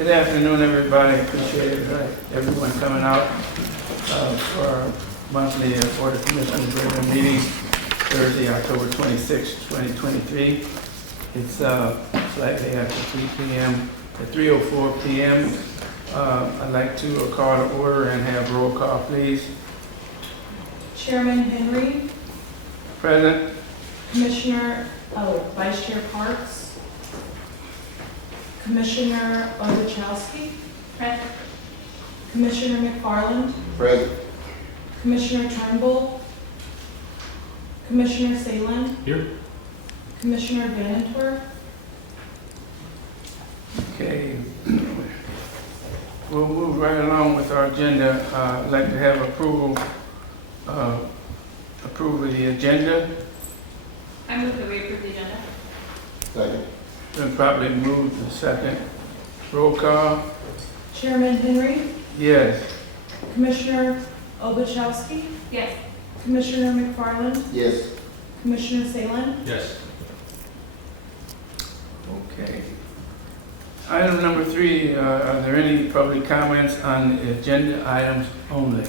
Good afternoon, everybody. Appreciate everyone coming out for our monthly Board of Commissioners regular meeting, Thursday, October 26, 2023. It's slightly after 3 p.m. at 3:04 p.m. I'd like to call to order and have roll call, please. Chairman Henry, Present. Vice Chair Parks, Commissioner Obuchowski, Present. Commissioner McFarland, Present. Commissioner Turnbull, Commissioner Salin, Here. Commissioner Vanentorp. Okay. We'll move right along with our agenda. I'd like to have approval of the agenda. I move that we approve the agenda. Second. Been properly moved to second. Roll call. Chairman Henry, Yes. Commissioner Obuchowski, Yes. Commissioner McFarland, Yes. Commissioner Salin. Yes. Okay. Item number 3, are there any public comments on the agenda items only?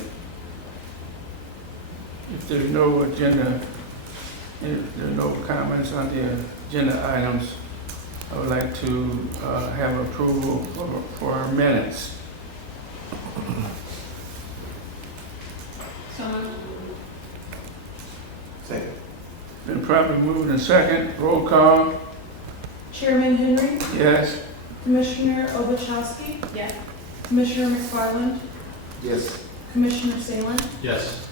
If there's no comments on the agenda items, I would like to have approval for our minutes. So moved. Second. Been properly moved and second. Roll call. Chairman Henry, Yes. Commissioner Obuchowski, Yes. Commissioner McFarland, Yes. Commissioner Salin. Yes.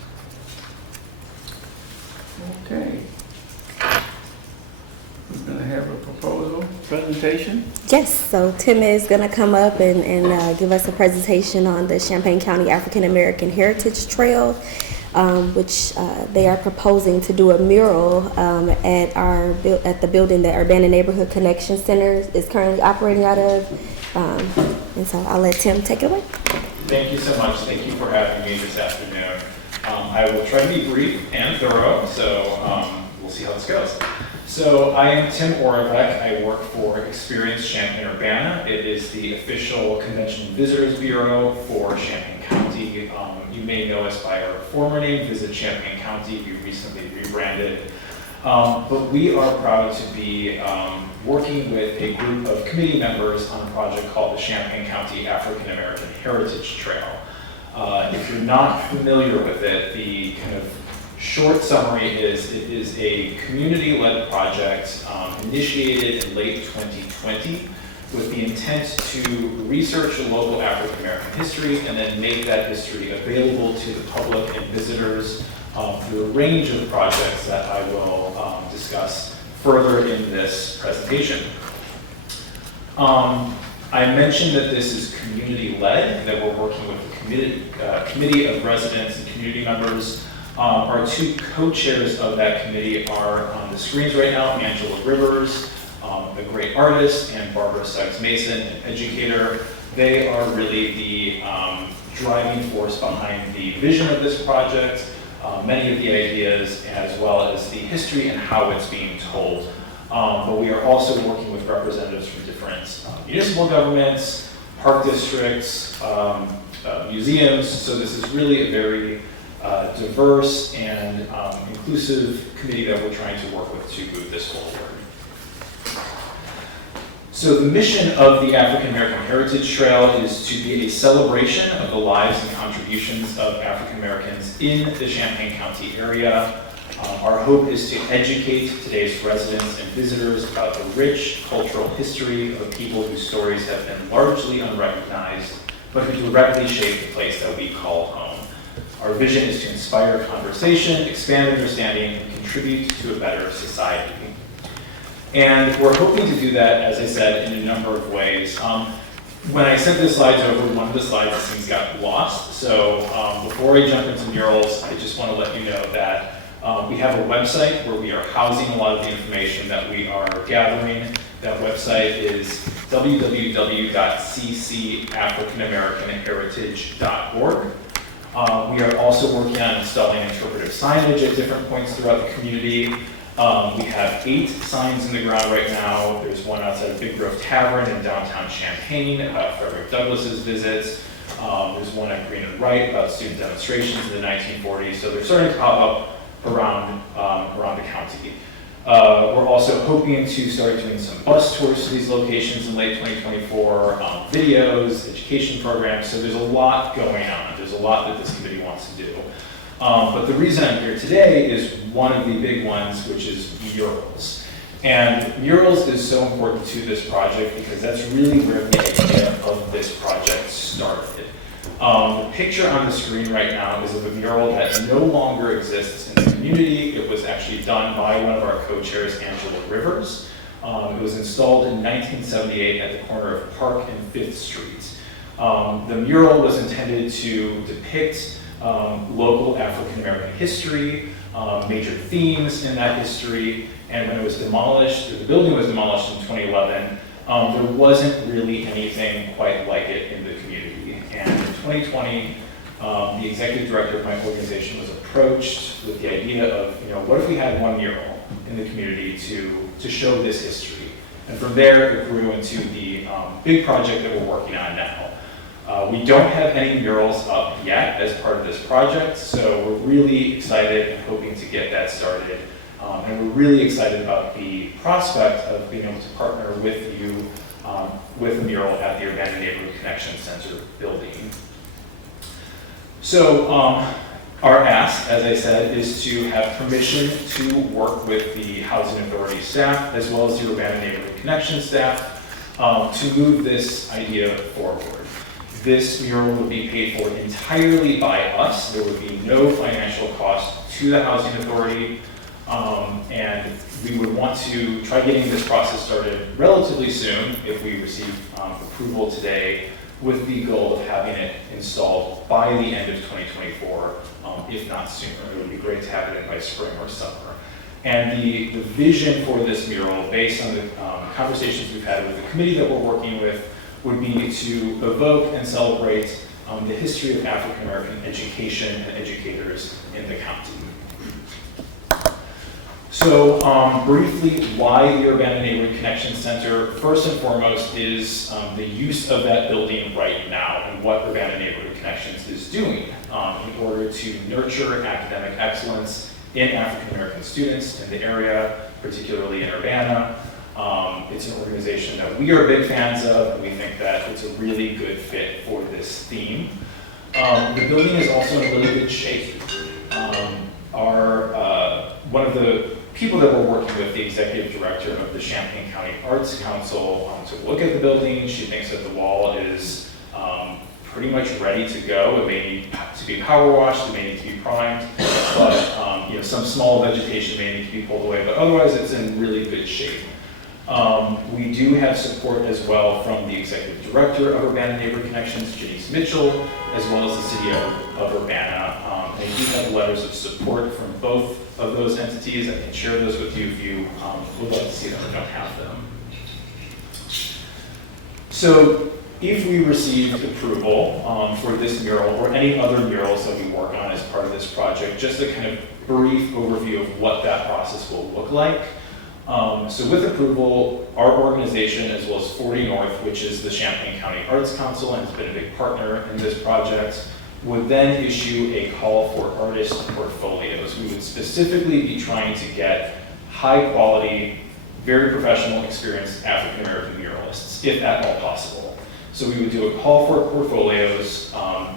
Okay. We're going to have a proposal presentation. Yes, so Tim is going to come up and give us a presentation on the Champaign County African American Heritage Trail, which they are proposing to do a mural at the building that Urbana Neighborhood Connection Center is currently operating out of. And so I'll let Tim take it away. Thank you so much. Thank you for having me this afternoon. I will try to be brief and thorough, so we'll see how this goes. So I am Tim Oravec. I work for Experience Champaign-Urbana. It is the official Convention and Visitors Bureau for Champaign County. You may know us by our former name, Visit Champaign County. We recently rebranded. But we are proud to be working with a group of committee members on a project called the Champaign County African American Heritage Trail. If you're not familiar with it, the kind of short summary is it is a community-led project initiated in late 2020 with the intent to research the local African American history and then make that history available to the public and visitors through a range of projects that I will discuss further in this presentation. I mentioned that this is community-led, that we're working with a committee of residents and community members. Our two co-chairs of that committee are on the screens right now, Angela Rivers, a great artist, and Barbara Suggs-Mason, an educator. They are really the driving force behind the vision of this project, many of the ideas, as well as the history and how it's being told. But we are also working with representatives from different municipal governments, park districts, museums. So this is really a very diverse and inclusive committee that we're trying to work with to move this forward. So the mission of the African American Heritage Trail is to be a celebration of the lives and contributions of African Americans in the Champaign County area. Our hope is to educate today's residents and visitors about the rich cultural history of people whose stories have been largely unrecognized, but who directly shape the place that we call home. Our vision is to inspire conversation, expand understanding, and contribute to a better society. And we're hoping to do that, as I said, in a number of ways. When I sent the slides over, one of the slides things got lost. So before I jump into murals, I just want to let you know that we have a website where we are housing a lot of the information that we are gathering. That website is www.ccafricanamericanheritage.org. We are also working on installing interpretive signage at different points throughout the community. We have 8 signs in the ground right now. There's one outside of Big Grove Tavern in downtown Champaign about Frederick Douglass's visits. There's one at Green and Wright about student demonstrations in the 1940s. So they're starting to pop up around the county. We're also hoping to start doing some bus tours to these locations in late 2024, videos, education programs. So there's a lot going on. There's a lot that this committee wants to do. But the reason I'm here today is one of the big ones, which is murals. And murals is so important to this project because that's really where the idea of this project started. The picture on the screen right now is of a mural that no longer exists in the community. It was actually done by one of our co-chairs, Angela Rivers. It was installed in 1978 at the corner of Park and 5th Street. The mural was intended to depict local African-American history, major themes in that history, and when it was demolished, the building was demolished in 2011, there wasn't really anything quite like it in the community. And in 2020, the executive director of my organization was approached with the idea of, what if we had one mural in the community to show this history? And from there, it grew into the big project that we're working on now. We don't have any murals up yet as part of this project, so we're really excited and hoping to get that started. And we're really excited about the prospect of being able to partner with you with a mural at the Urbana Neighborhood Connection Center building. So our ask, as I said, is to have permission to work with the Housing Authority staff as well as the Urbana Neighborhood Connection staff to move this idea forward. This mural would be paid for entirely by us. There would be no financial cost to the Housing Authority. And we would want to try getting this process started relatively soon if we receive approval today, with the goal of having it installed by the end of 2024, if not sooner. It would be great to have it in by spring or summer. And the vision for this mural, based on the conversations we've had with the committee that we're working with, would be to evoke and celebrate the history of African American education and educators in the county. So briefly, why the Urbana Neighborhood Connection Center? First and foremost is the use of that building right now and what Urbana Neighborhood Connections is doing in order to nurture academic excellence in African American students in the area, particularly in Urbana. It's an organization that we are big fans of, and we think that it's a really good fit for this theme. The building is also in really good shape. One of the people that we're working with, the executive director of the Champaign County Arts Council, took a look at the building. She thinks that the wall is pretty much ready to go. It may need to be power washed, it may need to be primed, but some small vegetation may need to be pulled away, but otherwise it's in really good shape. We do have support as well from the executive director of Urbana Neighborhood Connections, Janice Mitchell, as well as the city of Urbana. They do have letters of support from both of those entities. I can share those with you if you would like to see them or don't have them. So if we received approval for this mural or any other murals that we work on as part of this project, just a kind of brief overview of what that process will look like. So with approval, our organization, as well as 40 North, which is the Champaign County Arts Council and has been a big partner in this project, would then issue a call for artist portfolios. We would specifically be trying to get high quality, very professional, experienced African American muralists, if at all possible. So we would do a call for portfolios.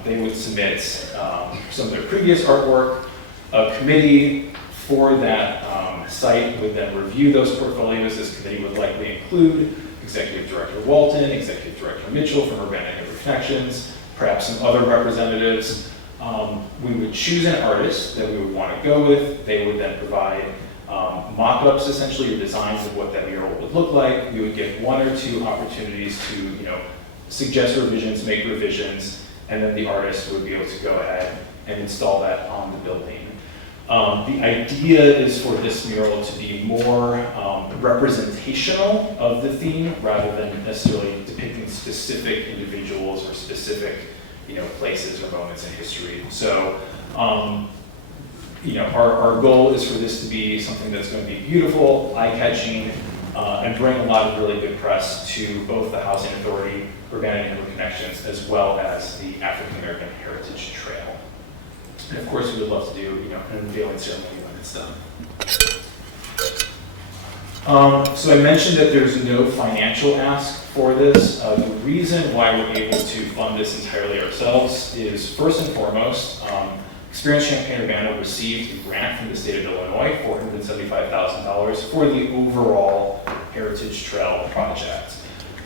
They would submit some of their previous artwork. A committee for that site would then review those portfolios. This committee would likely include Executive Director Walton, Executive Director Mitchell from Urbana Neighborhood Connections, perhaps some other representatives. We would choose an artist that we would want to go with. They would then provide mock-ups, essentially, or designs of what that mural would look like. We would get 1 or 2 opportunities to, suggest revisions, make revisions, and then the artist would be able to go ahead and install that on the building. The idea is for this mural to be more representational of the theme rather than necessarily depicting specific individuals or specific, places or moments in history. So our goal is for this to be something that's going to be beautiful, eye-catching, and bring a lot of really good press to both the Housing Authority, Urbana Neighborhood Connections, as well as the African American Heritage Trail. And of course, we would love to do, an unveiling ceremony when it's done. So I mentioned that there's no financial ask for this. The reason why we're able to fund this entirely ourselves is, first and foremost, Experience Champaign-Urbana received a grant from the state of Illinois, $475,000 for the overall Heritage Trail project.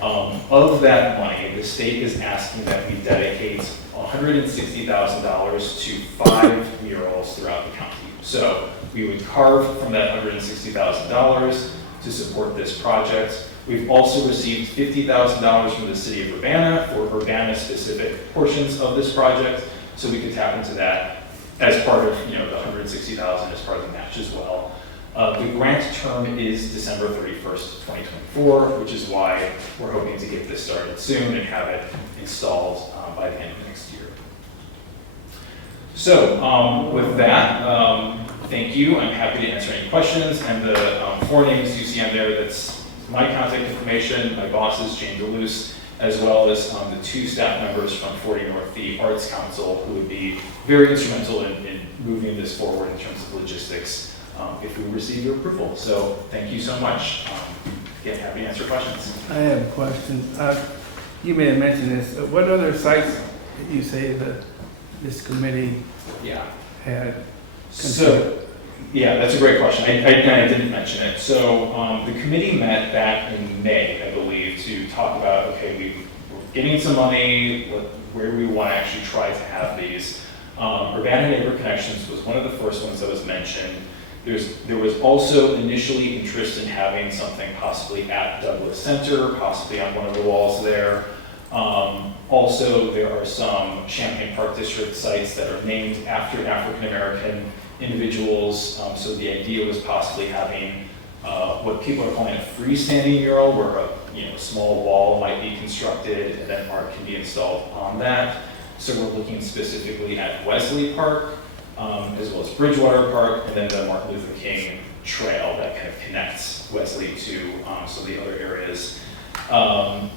Of that money, the state is asking that we dedicate $160,000 to 5 murals throughout the county. So we would carve from that $160,000 to support this project. We've also received $50,000 from the city of Urbana for Urbana-specific portions of this project, so we could tap into that as part of, the $160,000 as part of the match as well. The grant term is December 31st, 2024, which is why we're hoping to get this started soon and have it installed by the end of next year. So with that, thank you. I'm happy to answer any questions. And the 4 names you see on there, that's my contact information, my bosses, Jane DeLuce, as well as the 2 staff members from 40 North, the Arts Council, who would be very instrumental in moving this forward in terms of logistics if we receive your approval. So thank you so much. Again, happy to answer questions. I have a question. You may have mentioned this. What other sites did you say that this committee Yeah. had So, yeah, that's a great question. I didn't mention it. So the committee met back in May, I believe, to talk about, okay, we're getting some money, where we want to actually try to have these. Urbana Neighborhood Connections was one of the first ones that was mentioned. There was also initially interest in having something possibly at Douglas Center, possibly on one of the walls there. Also, there are some Champaign Park District sites that are named after African American individuals. So the idea was possibly having what people are calling a freestanding mural, where a small wall might be constructed and then art can be installed on that. So we're looking specifically at Wesley Park, as well as Bridgewater Park, and then the Martin Luther King Trail that kind of connects Wesley to some of the other areas. And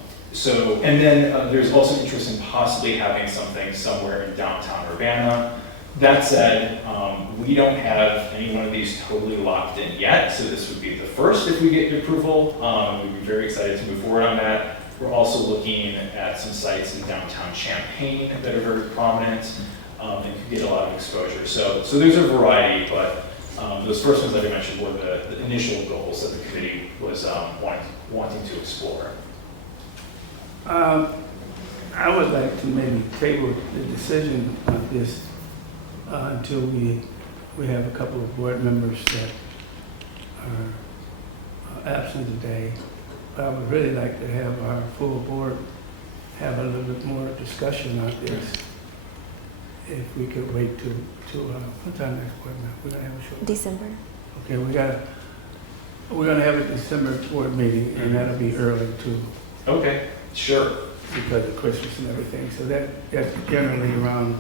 then there's also interest in possibly having something somewhere in downtown Urbana. That said, we don't have any one of these totally locked in yet, so this would be the first if we get approval. We'd be very excited to move forward on that. We're also looking at some sites in downtown Champaign that are very prominent and could get a lot of exposure. So there's a variety, but those first ones that I mentioned were the initial goals that the committee was wanting to explore. I would like to maybe table the decision on this until we have a couple of board members that are absent today. But I would really like to have our full board have a little bit more discussion on this. If we could wait to what time next board meeting? We're gonna have a short. December. Okay, we're gonna have a December board meeting, and that'll be early too, Okay, sure. because of Christmas and everything. So that's generally around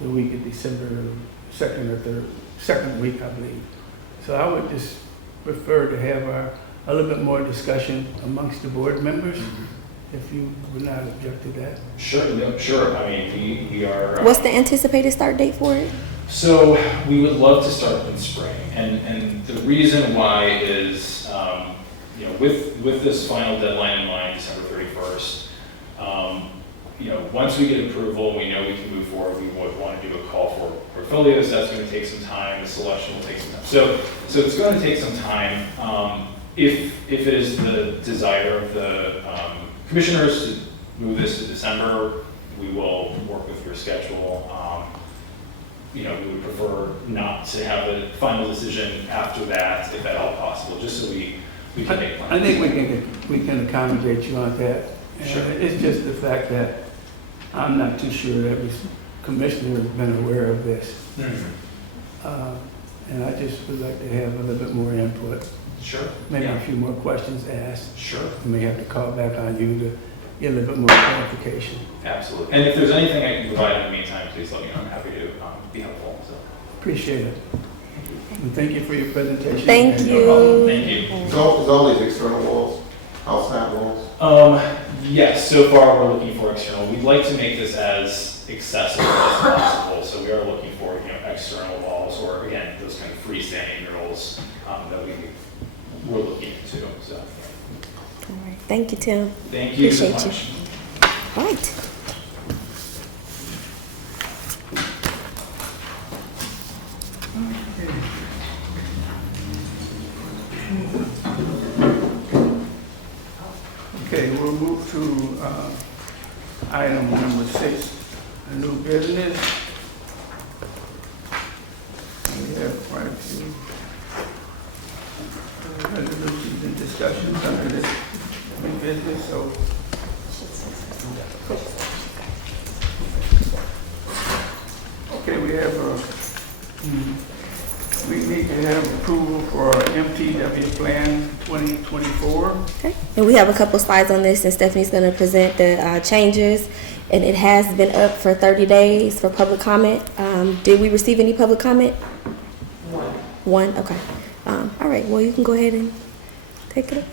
the week of December, second or third, second week, I believe. So I would just prefer to have a little bit more discussion amongst the board members, if you would not object to that. Sure, no, sure. I mean, we are. What's the anticipated start date for it? So we would love to start in spring, and the reason why is, with this final deadline in mind, December 31st. Once we get approval, we know we can move forward. We would want to do a call for portfolios. That's going to take some time. The selection will take some time. So it's going to take some time. If it is the desire of the commissioners to move this to December, we will work with your schedule. We would prefer not to have a final decision after that, if at all possible, just so we can make plans. I think we can accommodate you on that. And Sure. It's just the fact that I'm not too sure that every commissioner has been aware of this. And I just would like to have a little bit more input, Sure. maybe Yeah. a few more questions asked. Sure. I may have to call back on you to get a little bit more clarification. Absolutely. And if there's anything I can provide in the meantime, please let me know. I'm happy to be helpful. So. Appreciate it. And thank you for your presentation. Thank And- you. Thank you. It's all these external walls, outside walls. Yes, so far we're looking for external. We'd like to make this as accessible as possible, so we are looking for, external walls or, again, those kind of freestanding murals that we're looking into, so. All right. Thank you, Tim. Thank you so Appreciate much. All right. Okay, we'll move to item number 6, a new business. We have quite a few resolutions and discussions under this new business, so. Okay, we need to have approval for MTW Plan 2024. Okay. And we have a couple slides on this, and Stephanie's going to present the changes. And it has been up for 30 days for public comment. Did we receive any public comment? One? Okay. All right. Well, you can go ahead and take it up.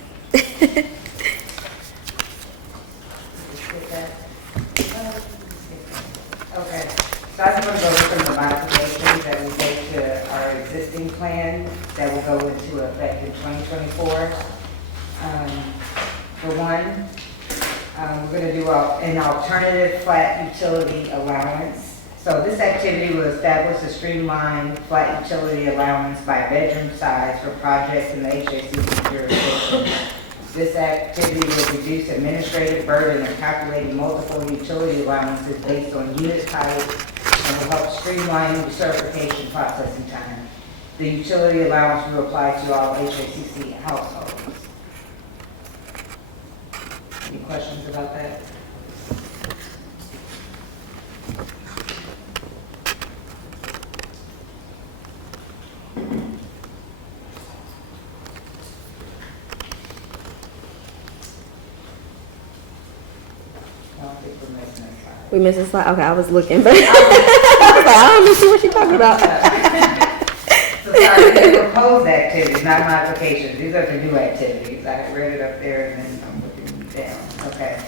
Okay, so I just want to go over some of the modifications that we made to our existing plan that will go into effect in 2024. For one, we're going to do an alternative flat utility allowance. So this activity will establish a streamlined flat utility allowance by bedroom size for projects in the HACC jurisdiction. This activity will reduce administrative burden of calculating multiple utility allowances based on unit type and will help streamline the certification processing time. The utility allowance will apply to all HACC households. Any questions about that? I don't think we're missing a slide. We missed a slide. Okay, I was looking, but I was like, I don't see what you're talking about. So sorry, these are proposed activities, not modifications. These are the new activities. I read it up there and then I'm looking down. Okay.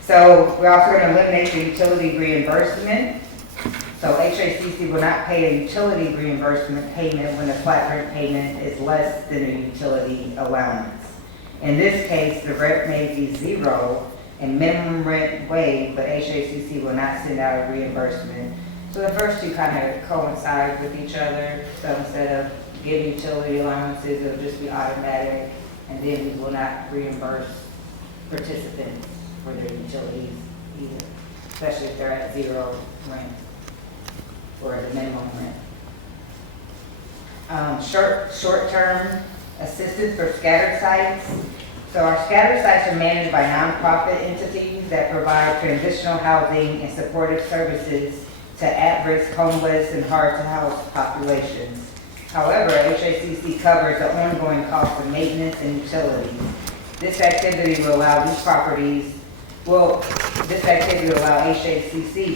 So we're also going to eliminate the utility reimbursement. So HACC will not pay a utility reimbursement payment when the flat rate payment is less than a utility allowance. In this case, the rate may be zero and minimum rent waived, but HACC will not send out a reimbursement. So the first two kind of coincide with each other. So instead of giving utility allowances, it'll just be automatic, and then we will not reimburse participants for their utilities either, especially if they're at zero rent or the minimum rent. Short-term assistance for scattered sites. So our scattered sites are managed by nonprofit entities that provide transitional housing and supportive services to at-risk homeless and hard-to-house populations. However, HACC covers the ongoing cost of maintenance and utilities. This activity will allow HACCC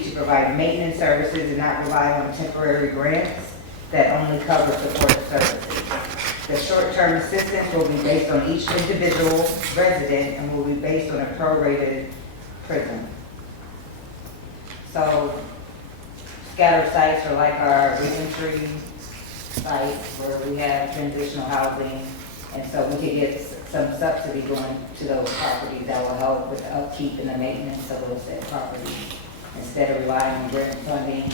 to provide maintenance services and not rely on temporary grants that only cover supportive services. The short-term assistance will be based on each individual resident and will be based on a prorated prism. So scattered sites are like our reentry sites where we have transitional housing, and so we could get some subsidy going to those properties that will help with the upkeep and the maintenance of those said properties, instead of relying on grant funding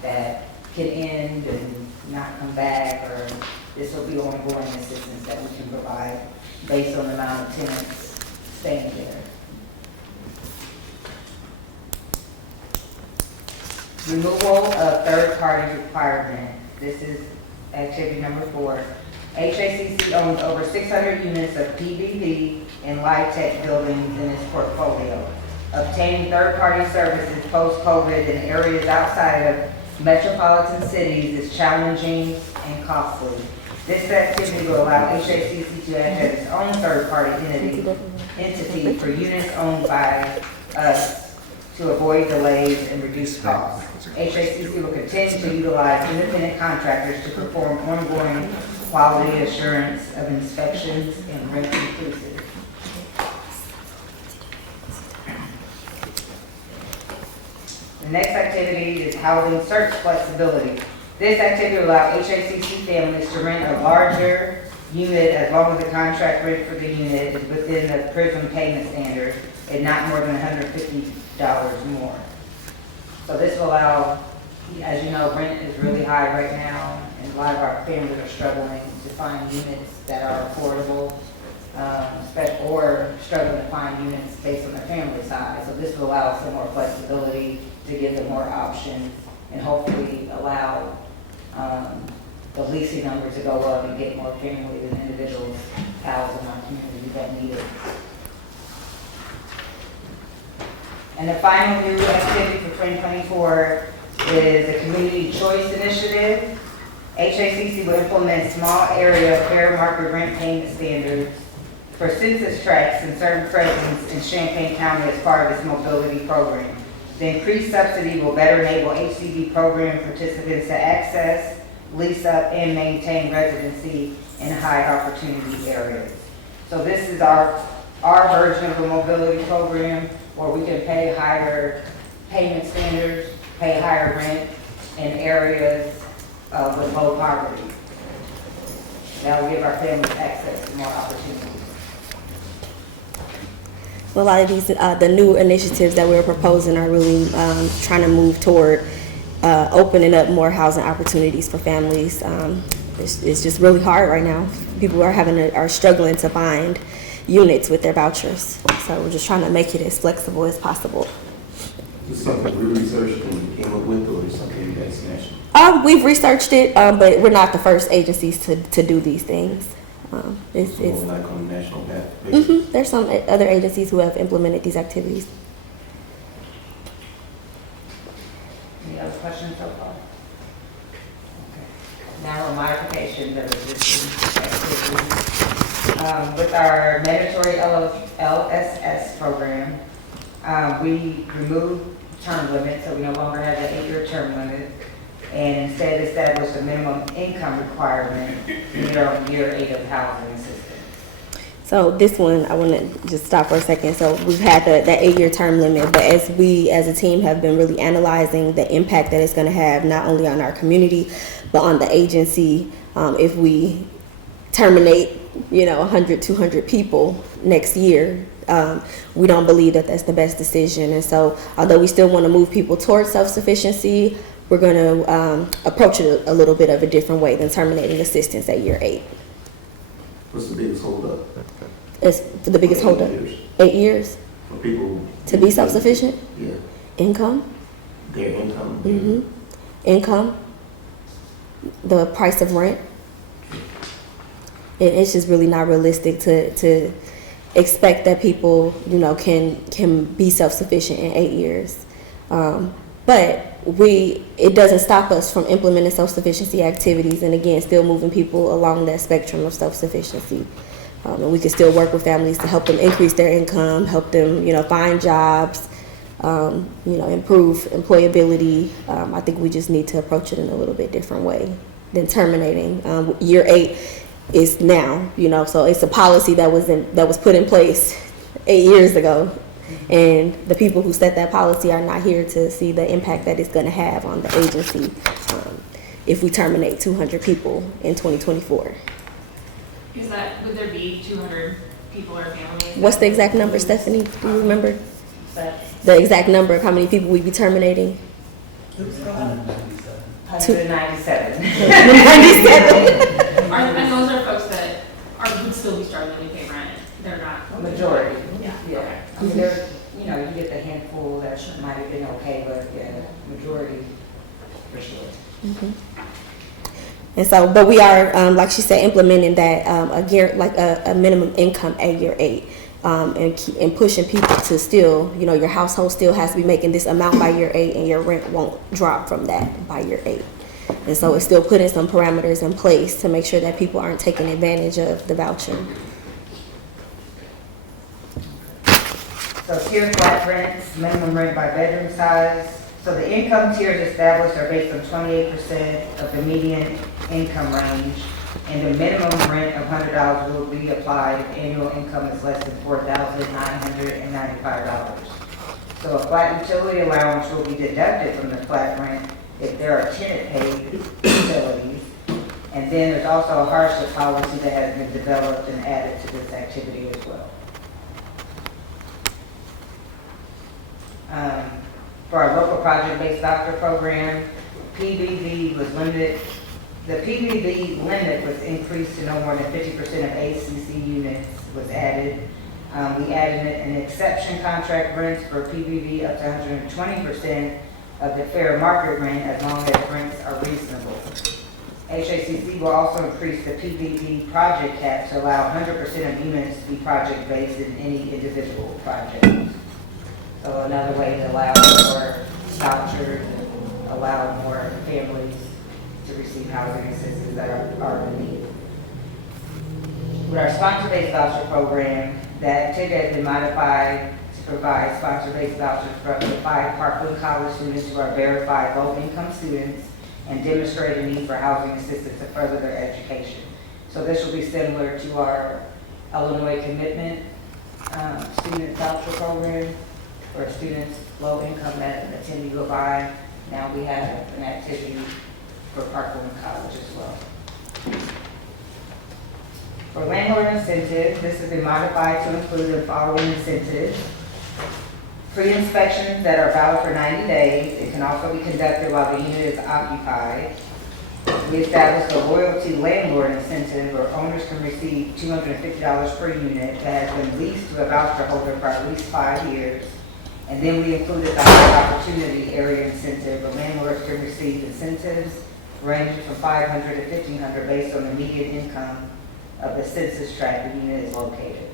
that can end and not come back, or this will be ongoing assistance that we can provide based on the amount of tenants staying there. Removal of third-party requirement. This is activity number 4. HACC owns over 600 units of PBB and LIHTC buildings in its portfolio. Obtaining third-party services post-COVID in areas outside of metropolitan cities is challenging and costly. This activity will allow HACC to act as its own third-party entity for units owned by us to avoid delays and reduce costs. HACC will continue to utilize independent contractors to perform ongoing quality assurance of inspections and rent inclusive. The next activity is housing search flexibility. This activity will allow HACC families to rent a larger unit as long as the contract rate for the unit is within the PRISM payment standard and not more than $150 more. So this will allow, as you know, rent is really high right now, and a lot of our families are struggling to find units that are affordable, or struggling to find units based on their family size. So this will allow some more flexibility to give them more options and hopefully allow the leasing numbers to go up and get more families and individuals housed in our community that need it. And the final new activity for 2024 is the Community Choice Initiative. HACC will implement small area fair market rent payment standards for census tracts in certain prisons in Champaign County as part of its mobility program. The increased subsidy will better enable HCD program participants to access, lease up, and maintain residency in high opportunity areas. So this is our version of a mobility program where we can pay higher payment standards, pay higher rent in areas with low poverty. That will give our families access to more opportunities. A lot of these, the new initiatives that we're proposing are really trying to move toward opening up more housing opportunities for families. It's just really hard right now. People are struggling to find units with their vouchers. So we're just trying to make it as flexible as possible. Is this something we researched and came up with, or is something that's national? We've researched it, but we're not the first agencies to do these things. It's Like on a national basis? There's some other agencies who have implemented these activities. Any other questions so far? Okay. Now a modification of existing activities. With our mandatory LSS program, we removed term limit, so we no longer have the 8-year term limit, and instead established a minimum income requirement year 8 of housing assistance. So this one, I want to just stop for a second. So we've had that 8-year term limit, but as we as a team have been really analyzing the impact that it's going to have not only on our community, but on the agency, if we terminate 100, 200 people next year, we don't believe that that's the best decision. And so although we still want to move people towards self-sufficiency, we're going to approach it a little bit of a different way than terminating assistance at year 8. What's the biggest holdup? It's the biggest holdup. 8 years For people. to be self-sufficient. Yeah, Income, their income. income, the price of rent. It's just really not realistic to expect that people, can be self-sufficient in 8 years. But it doesn't stop us from implementing self-sufficiency activities, and again, still moving people along that spectrum of self-sufficiency. And we can still work with families to help them increase their income, help them, find jobs, improve employability. I think we just need to approach it in a little bit different way than terminating. Year 8 is now, so it's a policy that was put in place 8 years ago. And the people who set that policy are not here to see the impact that it's going to have on the agency if we terminate 200 people in 2024. Would there be 200 people or families? What's the exact number, Stephanie? Do you remember But the exact number of how many people we'd be terminating? 197. 97. And those are folks that would still be struggling to pay rent. They're not. Majority. Yeah. Yeah. I mean, there's, you get the handful that might have been okay, but yeah, majority for sure. And so, but we are, like she said, implementing that a minimum income at year 8, and pushing people to still, your household still has to be making this amount by year 8, and your rent won't drop from that by year 8. And so, it's still putting some parameters in place to make sure that people aren't taking advantage of the voucher. So So tier flat rents, minimum rent by bedroom size. So the income tiers established are based on 28% of the median income range, and the minimum rent of $100 will be applied if annual income is less than $4,995. So a flat utility allowance will be deducted from the flat rent if there are tenant-paid utilities. And then there's also a hardship policy that has been developed and added to this activity as well. For our local project-based voucher program, PBV was limited. The PBV limit was increased to no more than 50% of ACC units was added. We added an exception contract rents for PBV up to 120% of the fair market rent as long as rents are reasonable. HACC will also increase the PBV project cap to allow 100% of units to be project-based in any individual project. So another way to allow more vouchers and allow more families to receive housing assistance that are in need. With our sponsor-based voucher program, that activity has been modified to provide sponsor-based vouchers for up to 5 Parkland College students who are verified low-income students and demonstrate a need for housing assistance to further their education. So this will be similar to our Illinois Commitment student voucher program for students low income that attend U of I. Now we have an activity for Parkland College as well. For landlord incentives, this has been modified to include the following incentives. Pre-inspections that are valid for 90 days. It can also be conducted while the unit is occupied. We established a loyalty landlord incentive where owners can receive $250 per unit that has been leased to a voucher holder for at least 5 years. And then we included the high opportunity area incentive where landlords can receive incentives ranging from $500 to $1,500 based on the median income of the census tract the unit is located.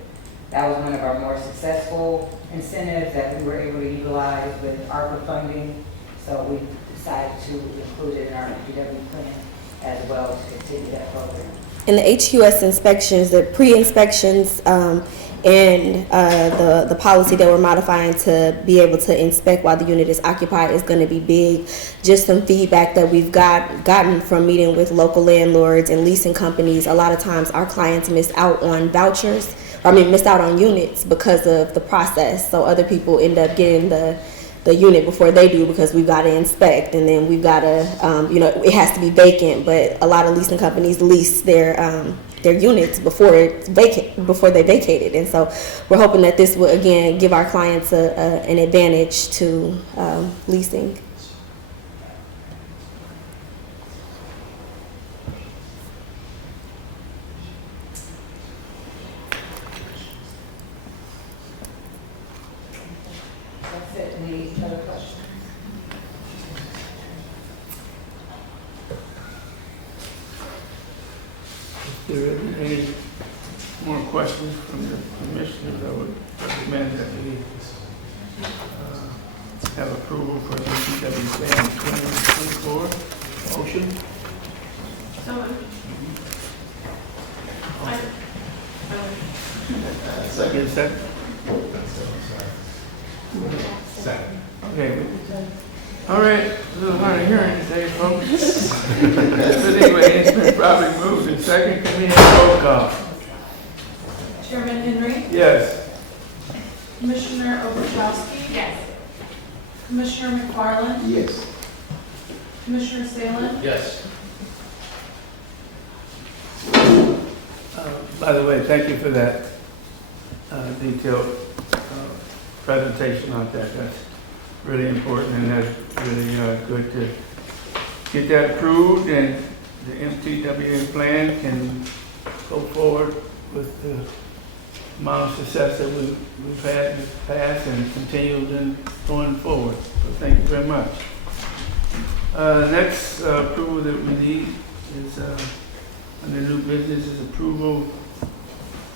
That was one of our more successful incentives that we were able to utilize with ARPA funding. So we decided to include it in our DPW plan as well to continue that program. In the HQS inspections, the pre-inspections, and the policy that we're modifying to be able to inspect while the unit is occupied is going to be big. Just some feedback that we've gotten from meeting with local landlords and leasing companies. A lot of times our clients miss out on vouchers, miss out on units because of the process. So other people end up getting the unit before they do because we've got to inspect, and then we've got to, it has to be vacant. But a lot of leasing companies lease their units before they vacate it, and so we're hoping that this will again give our clients an advantage to leasing. That's it. Any other questions? If there isn't any more questions from the commissioners, I would recommend that we have approval for the DPW plan 2024. Motion? So moved. Second. Second. Okay. All right, a little hard of hearing today, folks. But anyway, it's been probably moved in second. Can we have roll call? Chairman Henry, Yes. Commissioner Obuchowski, Yes. Commissioner McFarland, Yes. Commissioner Salin, Yes. By the way, thank you for that detailed presentation on that. That's really important, and that's really good to get that approved, and the MTWA plan can go forward with the amount of success that we've had in the past and continue then going forward. So thank you very much. Next approval that we need is under new business is approval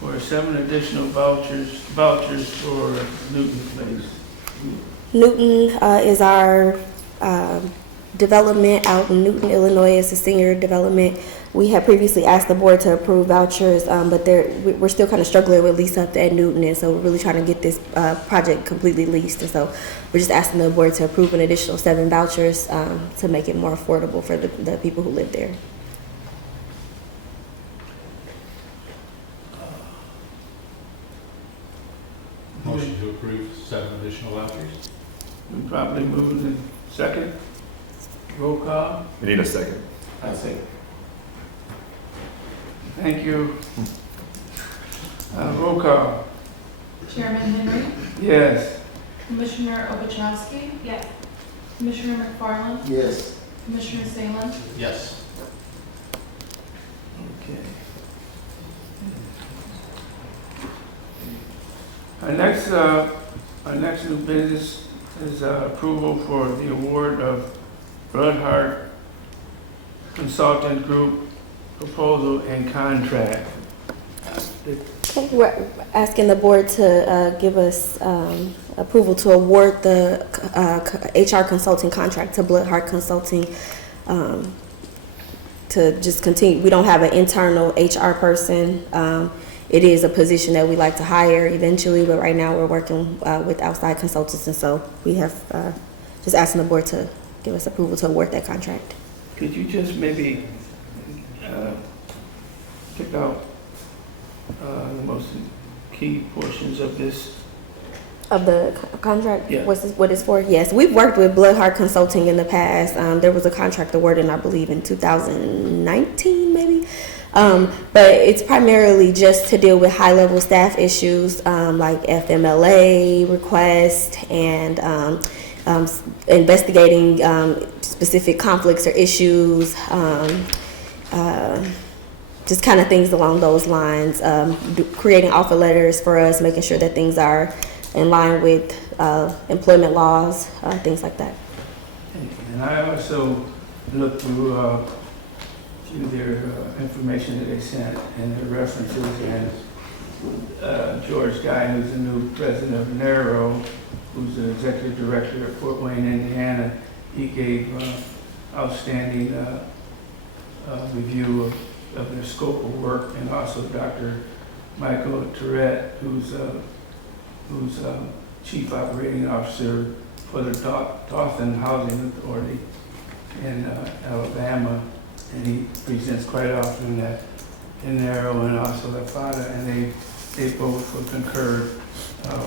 for 7 additional vouchers for Newton Place. Newton is our development out in Newton, Illinois. It's a senior development. We had previously asked the board to approve vouchers, but we're still kind of struggling with lease up at Newton, and so we're really trying to get this project completely leased. And so we're just asking the board to approve an additional 7 vouchers to make it more affordable for the people who live there. Motion to approve 7 additional vouchers. We probably moved in second. Roll call. We need a second. I say, Thank you. Roll call. Chairman Henry, Yes. Commissioner Ovechowski, Yes. Commissioner McFarland, yes. Commissioner Salem, Yes. Okay. Our next new business is approval for the award of Blood Heart Consultant Group proposal and contract. Okay, we're asking the board to give us approval to award the HR consulting contract to Blood Heart Consulting to just continue. We don't have an internal HR person. It is a position that we like to hire eventually, but right now we're working with outside consultants, and so we have just asking the board to give us approval to award that contract. Could you just maybe pick out the most key portions of this? Of the contract? Yeah. What it's for? Yes, we've worked with Blood Heart Consulting in the past. There was a contract awarded, I believe, in 2019, maybe. But it's primarily just to deal with high-level staff issues like FMLA requests and investigating specific conflicts or issues, just kind of things along those lines, creating offer letters for us, making sure that things are in line with employment laws, things like that. And I also looked through their information that they sent and their references, and George Guy, who's the new president of NARO, who's the executive director at Fort Wayne, Indiana, he gave outstanding review of their scope of work, and also Dr. Michael Tourette, who's Chief Operating Officer for the Dothan Housing Authority in Alabama, and he presents quite often in NARO and also La Fada, and they both concurred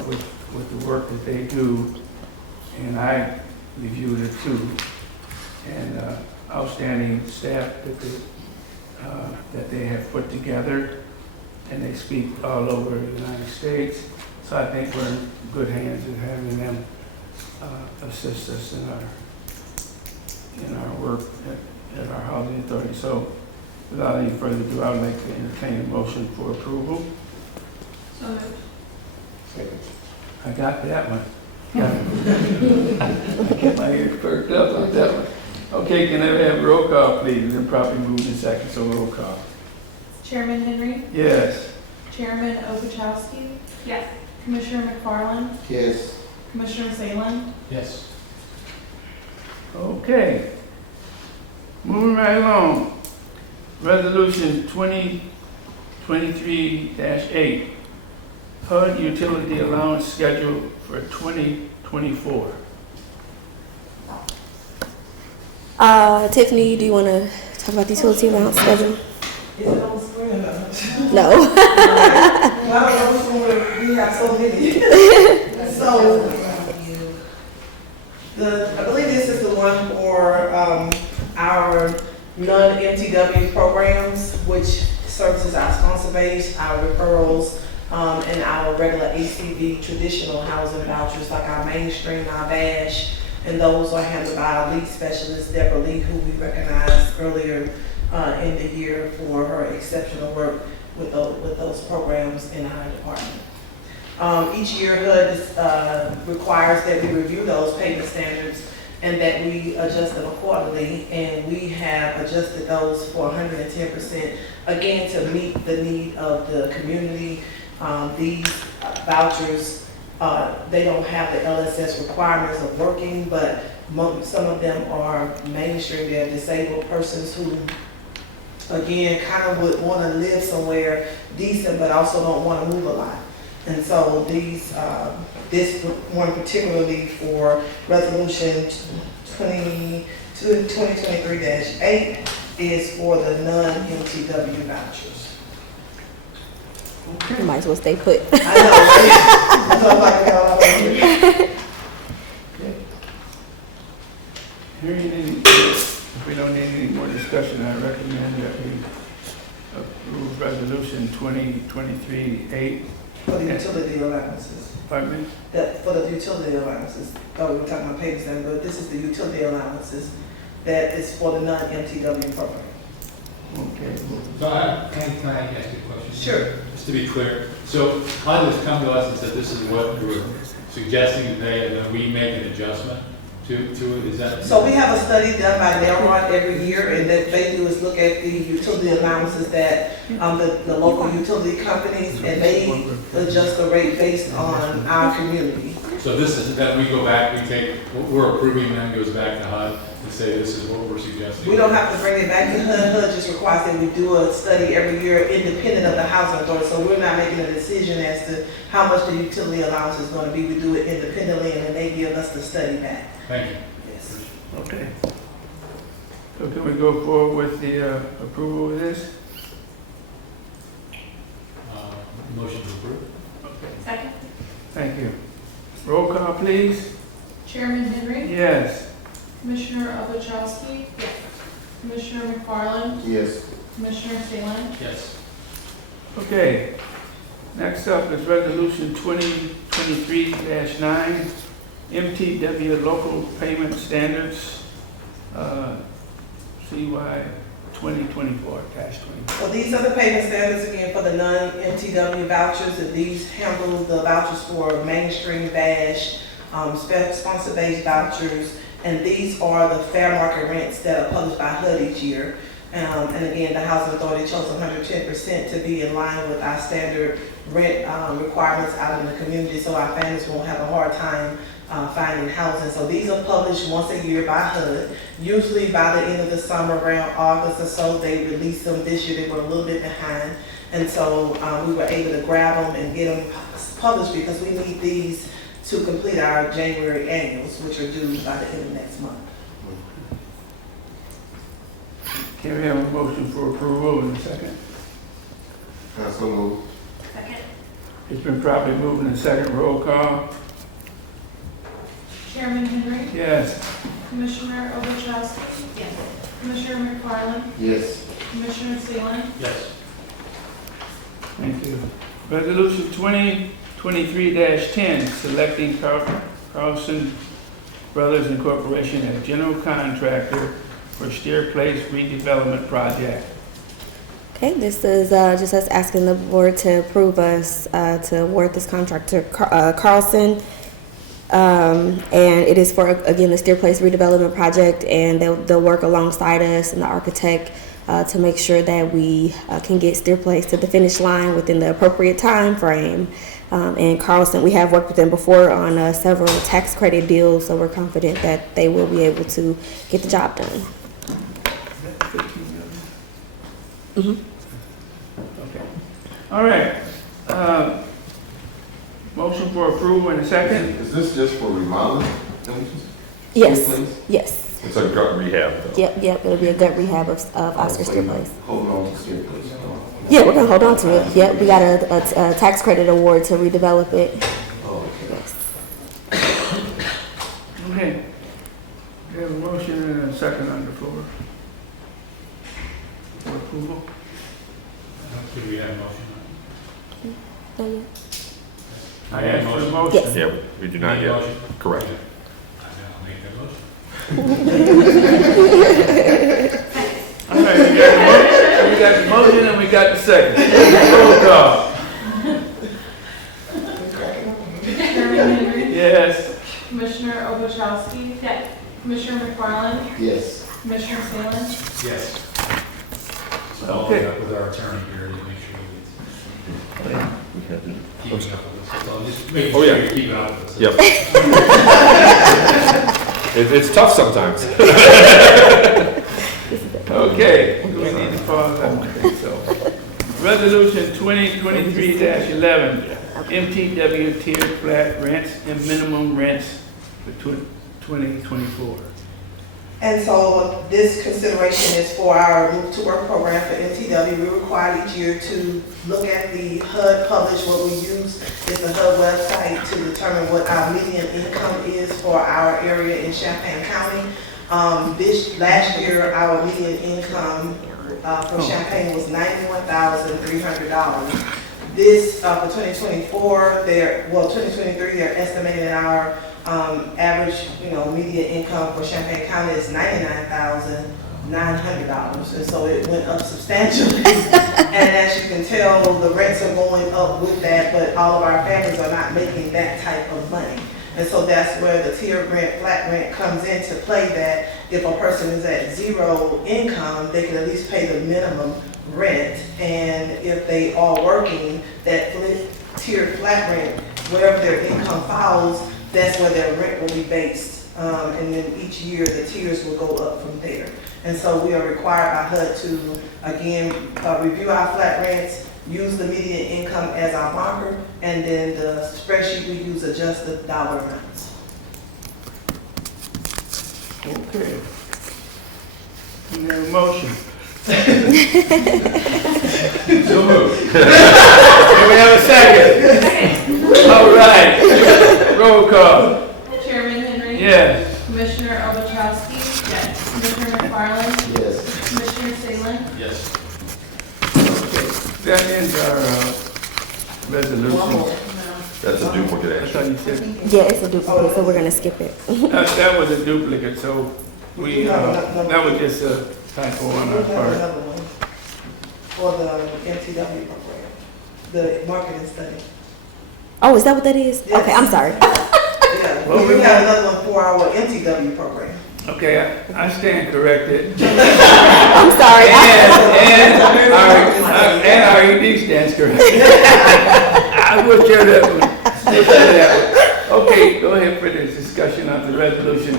with the work that they do, and I reviewed it too, and outstanding staff that they have put together, and they speak all over the United States. So I think we're in good hands in having them assist us in our work at our housing authority. So without any further ado, I would like to entertain a motion for approval. so moved. Second. I got that one. I get my ears perked up on that one. Okay, can I have roll call, please? Then probably moved in second, so roll call. Chairman Henry, Yes. Chairman Ovechowski, Yes. Commissioner McFarland, Yes. Commissioner Salem, Yes. Okay. Moving right along. Resolution 2023-8, HUD Utility Allowance Schedule for 2024. Tiffany, do you want to talk about the utility allowance schedule? Is it on the screen or not? No. We have so many. So, I believe this is the one for our non-MTW programs, which services our sponsor base, our referrals, and our regular ACV traditional housing vouchers, like our mainstream, our VASH, and those are handled by our lead specialist, Deborah Lee, who we recognized earlier in the year for her exceptional work with those programs in our department. Each year, HUD requires that we review those payment standards and that we adjust them accordingly, and we have adjusted those for 110%, again, to meet the need of the community. These vouchers they don't have the LSS requirements of working, but some of them are mainstream, they're disabled persons who, again, kind of would want to live somewhere decent, but also don't want to move a lot. And so this one particularly for Resolution 2023-8 is for the non-MTW vouchers. You might as well stay put. I know, right? So like, Hearing any, if we don't need any more discussion, I recommend that we approve resolution 2023-8. for the utility allowances. Pardon me? For the utility allowances, thought we were talking about pay then, but this is the utility allowances that is for the non-MTW program. Okay. So can I ask you a question? Sure. Just to be clear, so HUD has come to us and said this is what we're suggesting today, and then we make an adjustment to it, is that? So we have a study done by Nelron every year, and that they do is look at the utility allowances that, the local utility companies, and they adjust the rate based on our community. So this is, then we go back, we take, what we're approving then goes back to HUD and say this is what we're suggesting? We don't have to bring it back to HUD. HUD just requires that we do a study every year independent of the housing authority. So we're not making a decision as to how much the utility allowance is going to be. We do it independently, and then they give us the study back. Thank you. Yes. Okay. So can we go forward with the approval of this? Motion to approve? Okay. Second? Thank you. Roll call, please. Chairman Henry. Yes. Commissioner Ovechowski. Yes. Commissioner McFarland. Yes. Commissioner Salem. Yes. Okay. Next up is resolution 2023-9, MTW local payment standards, CY 2024-20. So these are the payment standards again for the non-MTW vouchers, and these handle the vouchers for mainstream VASH, sponsor-based vouchers, and these are the fair market rents that are published by HUD each year. And again, the Housing Authority chose 110% to be in line with our standard rent requirements out in the community, so our families won't have a hard time finding housing. So these are published once a year by HUD. Usually by the end of the summer, around August or so, they release them. This year they were a little bit behind, and so we were able to grab them and get them published because we need these to complete our January annuals, which are due by the end of next month. Can we have a motion for approval in a second? So moved. Second? It's been properly moved in a second. Roll call. Chairman Henry. Yes. Commissioner Ovechowski. Yes. Commissioner McFarland. Yes. Commissioner Salem. Yes. Thank you. Resolution 2023-10, selecting Carlson Brothers Incorporation as general contractor for Steer Place redevelopment project. Okay, this is just us asking the board to approve us to award this contract to Carlson. And it is for, again, the Steer Place redevelopment project, and they'll work alongside us and the architect to make sure that we can get Steer Place to the finish line within the appropriate time frame. And Carlson, we have worked with them before on several tax credit deals, so we're confident that they will be able to get the job done. Mm-hmm. Okay. All right. Motion for approval in a second. Is this just for remodeling? Yes, Please? yes. It's a gut rehab, though. Yep, it'll be a gut rehab of Oscar Steer Place. Holding on to Steer Place. Yeah, we're gonna hold on to it. Yep, we got a tax credit award to redevelop it. Oh, okay. Yes. Okay. We have a motion and a second on the floor. For approval. Do we have a motion? Oh, yeah. I asked for a motion. Yes. Yeah, we do not Need a yet. motion? Correct. I'll make that motion. All right, we got the motion and we got the second. Roll call. Chairman Henry. Yes. Commissioner Ovechowski. Yes. Commissioner McFarland. Yes. Commissioner Salem. Yes. So I'll Okay. get up with our attorney here to make sure that We have to. Keeping up with us, so just making Oh, sure yeah. you're keeping up with us. Yep. It's tough sometimes. Okay, we need to pause that one, I think so. Resolution 2023-11, MTW tiered flat rents and minimum rents for 2024. And so this consideration is for our Move to Work program for MTW. We're required each year to look at the HUD publish. What we use is the HUD website to determine what our median income is for our area in Champaign County. Last year, our median income for Champaign was $91,300. This, for 2024, 2023, they're estimating our average, median income for Champaign County is $99,900. And so it went up substantially. And as you can tell, the rents are going up with that, but all of our families are not making that type of money. And so that's where the tiered rent, flat rent comes into play, that if a person is at zero income, they can at least pay the minimum rent. And if they are working, that tiered flat rent, wherever their income falls, that's where their rent will be based. And then each year, the tiers will go up from there. And so we are required by HUD to, again, review our flat rents, use the median income as our marker, and then the spreadsheet we use adjust the dollar amounts. Okay. We have a motion. So moved. And we have a second. All right. Roll call. Chairman Henry. Yes. Commissioner Ovechowski. Yes. Commissioner McFarland. Yes. Commissioner Salem. Yes. That ends our resolution. That's a duplicate I action. thought you said, Yeah, it's a duplicate, so we're gonna skip it. that was a duplicate, so we, that was just a typo on We our have part. another one for the MTW program, the marketing study. Oh, is that what that is? Yes. Okay, I'm sorry. Yeah, Well, we we have another one for our MTW program. Okay, I stand corrected. I'm sorry. And our ED stands corrected. I will share that one. We'll share that one. Okay, go ahead for the discussion of the resolution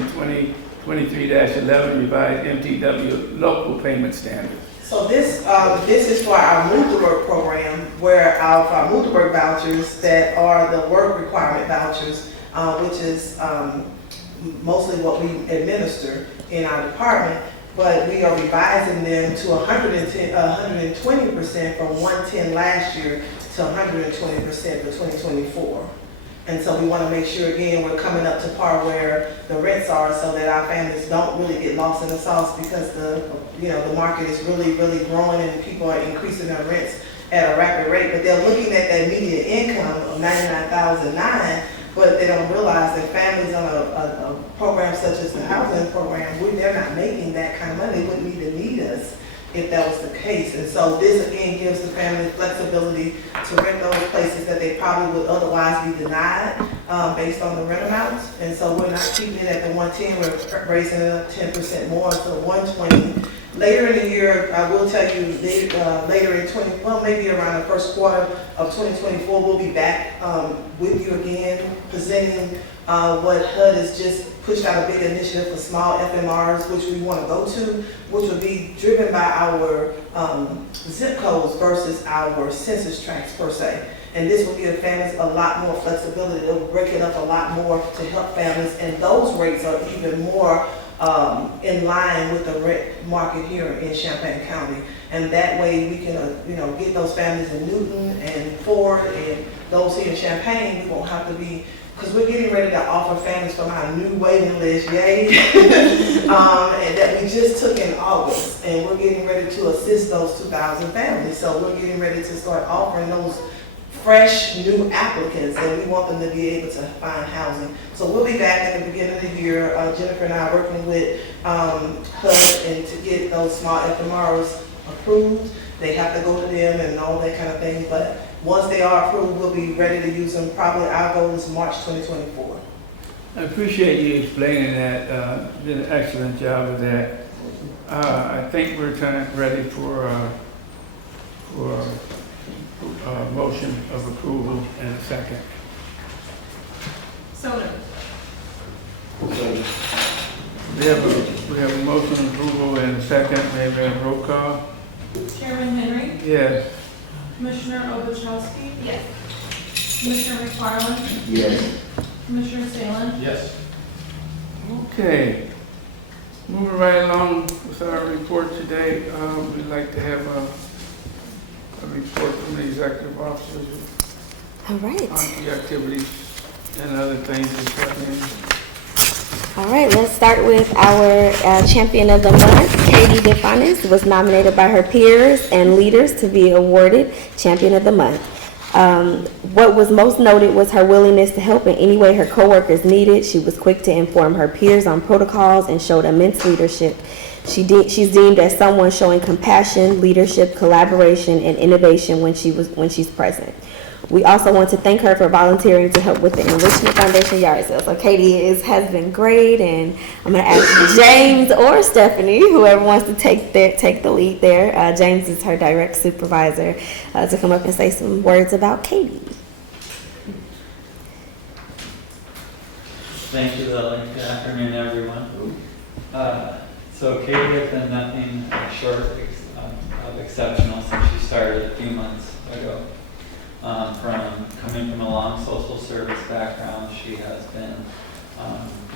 2023-11 revised MTW local payment standards. So this is for our Move to Work program, where our Move to Work vouchers that are the work requirement vouchers, which is mostly what we administer in our department, but we are revising them to 120% from 110 last year to 120% for 2024. And so we want to make sure, again, we're coming up to par where the rents are, so that our families don't really get lost in the sauce, because the market is really, really growing and people are increasing their rents at a rapid rate. But they're looking at that median income of $99,900, but they don't realize that families on a program such as the housing program, they're not making that kind of money. They wouldn't even need us if that was the case. And so this again gives the family flexibility to rent those places that they probably would otherwise be denied based on the rent amounts. And so we're not keeping it at the 110, we're raising it up 10% more to 120. Later in the year, I will tell you, later in maybe around the first quarter of 2024, we'll be back with you again, presenting what HUD has just pushed out a big initiative for small FMRs, which we want to go to, which will be driven by our zip codes versus our census tracts per se. And this will give families a lot more flexibility. It will break it up a lot more to help families, and those rates are even more in line with the rent market here in Champaign County. And that way we can, get those families in Newton and Ford and those here in Champaign. We won't have to be, because we're getting ready to offer families from our new waiting list, yay, and that we just took in August. And we're getting ready to assist those 2,000 families. So we're getting ready to start offering those fresh new applicants, and we want them to be able to find housing. So we'll be back at the beginning of the year. Jennifer and I are working with HUD and to get those small FMRs approved. They have to go to them and all that kind of thing, but once they are approved, we'll be ready to use them. Probably our goal is March 2024. I appreciate you explaining that. Did an excellent job of that. I think we're ready for motion of approval and a second? So moved. We have a motion of approval and a second. May we have roll call? Chairman Henry, Yes. Commissioner Ovechowski, Yes. Commissioner McFarland, Yes. Commissioner Salem, Yes. Okay. Moving right along with our report today, we'd like to have a report from the executive officers All right. on the activities and other things that's happening. All right, let's start with our champion of the month. Katie DeFanis was nominated by her peers and leaders to be awarded champion of the month. What was most noted was her willingness to help in any way her coworkers needed. She was quick to inform her peers on protocols and showed immense leadership. She's deemed as someone showing compassion, leadership, collaboration, and innovation when she's present. We also want to thank her for volunteering to help with the Enrichment Foundation yard sale. So Katie has been great, and I'm going to ask James or Stephanie, whoever wants to take the lead there. James is her direct supervisor, to come up and say some words about Katie. Thank you, Lily. Good afternoon, everyone. So Katie has been nothing short of exceptional since she started a few months ago. Coming from a long social service background, she has been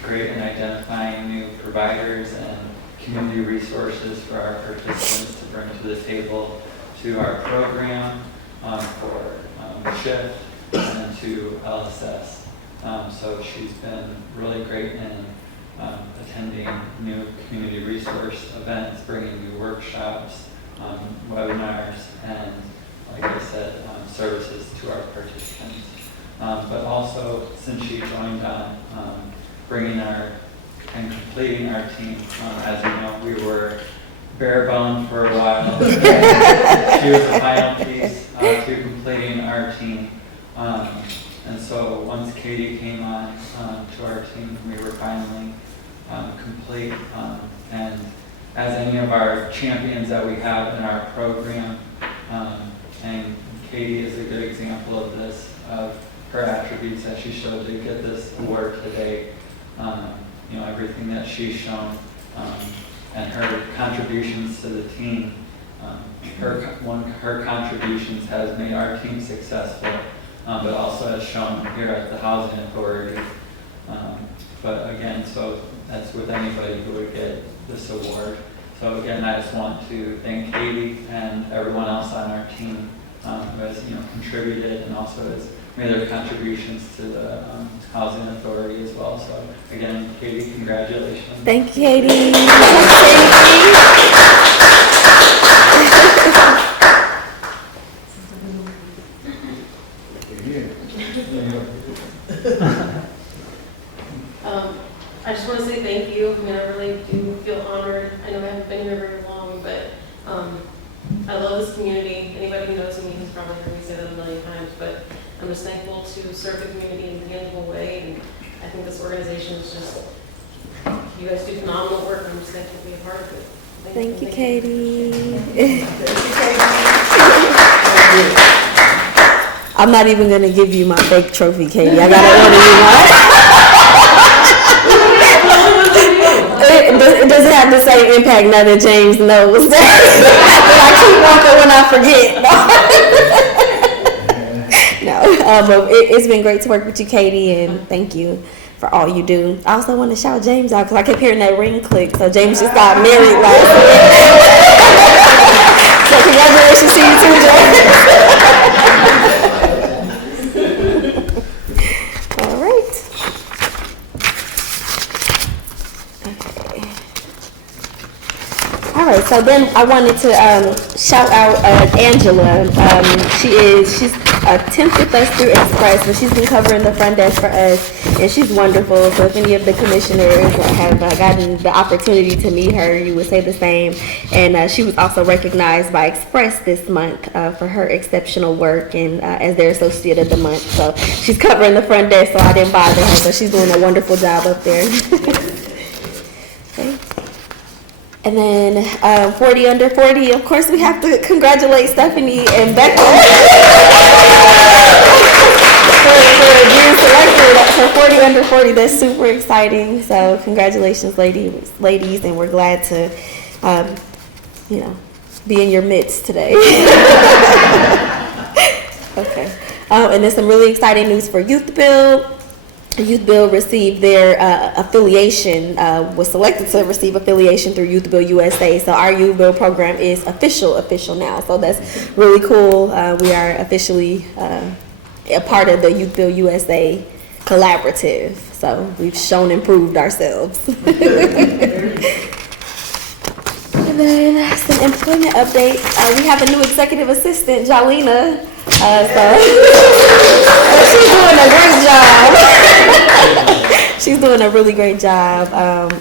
great in identifying new providers and community resources for our participants to bring to the table to our program for SHIFT and to LSS. So she's been really great in attending new community resource events, bringing new workshops, webinars, and like I said, services to our participants. But also, since she joined on bringing our and completing our team, as you know, we were bare bone for a while. She was the final piece to completing our team. And so once Katie came on to our team, we were finally complete. And as any of our champions that we have in our program, and Katie is a good example of this, of her attributes that she showed to get this award today. Everything that she's shown and her contributions to the team. Her contributions has made our team successful, but also has shown here at the Housing Authority. But again, so that's with anybody who would get this award. So again, I just want to thank Katie and everyone else on our team who has contributed and also has made their contributions to the Housing Authority as well. So again, Katie, congratulations. Thank you, Katie. I just want to say thank you. I mean, I really do feel honored. I know I haven't been here very long, but I love this community. Anybody who knows me has probably heard me say that a million times, but I'm just thankful to serve the community in a tangible way. And I think this organization is just, you guys do phenomenal work. I'm just thankful to be a part of it. Thank you, Katie. I'm not even going to give you my fake trophy, Katie. I got to order you one. It doesn't have the same impact now that James knows. But I keep walking when I forget. No, but it's been great to work with you, Katie, and thank you for all you do. I also want to shout James out because I kept hearing that ring click. So James just got married last week. So congratulations to you, James. All right. Okay. All right. So then I wanted to shout out Angela. She's a 10th with us through Express, but she's been covering the front desk for us, and she's wonderful. So if any of the commissioners have gotten the opportunity to meet her, you would say the same. And she was also recognized by Express this month for her exceptional work and as their associate of the month. So she's covering the front desk, so I didn't bother her, but she's doing a wonderful job up there. Okay. And then 40 under 40, of course, we have to congratulate Stephanie and Becca for being selected for 40 under 40. That's super exciting. So congratulations, ladies, and we're glad to, be in your midst today. Okay. And there's some really exciting news for Youth Build. Youth Build received their affiliation, was selected to receive affiliation through Youth Build USA. So our Youth Build program is official now. So that's really cool. We are officially a part of the Youth Build USA collaborative. So we've shown and proved ourselves. And then some employment updates. We have a new executive assistant, Jalina. She's doing a great job. She's doing a really great job.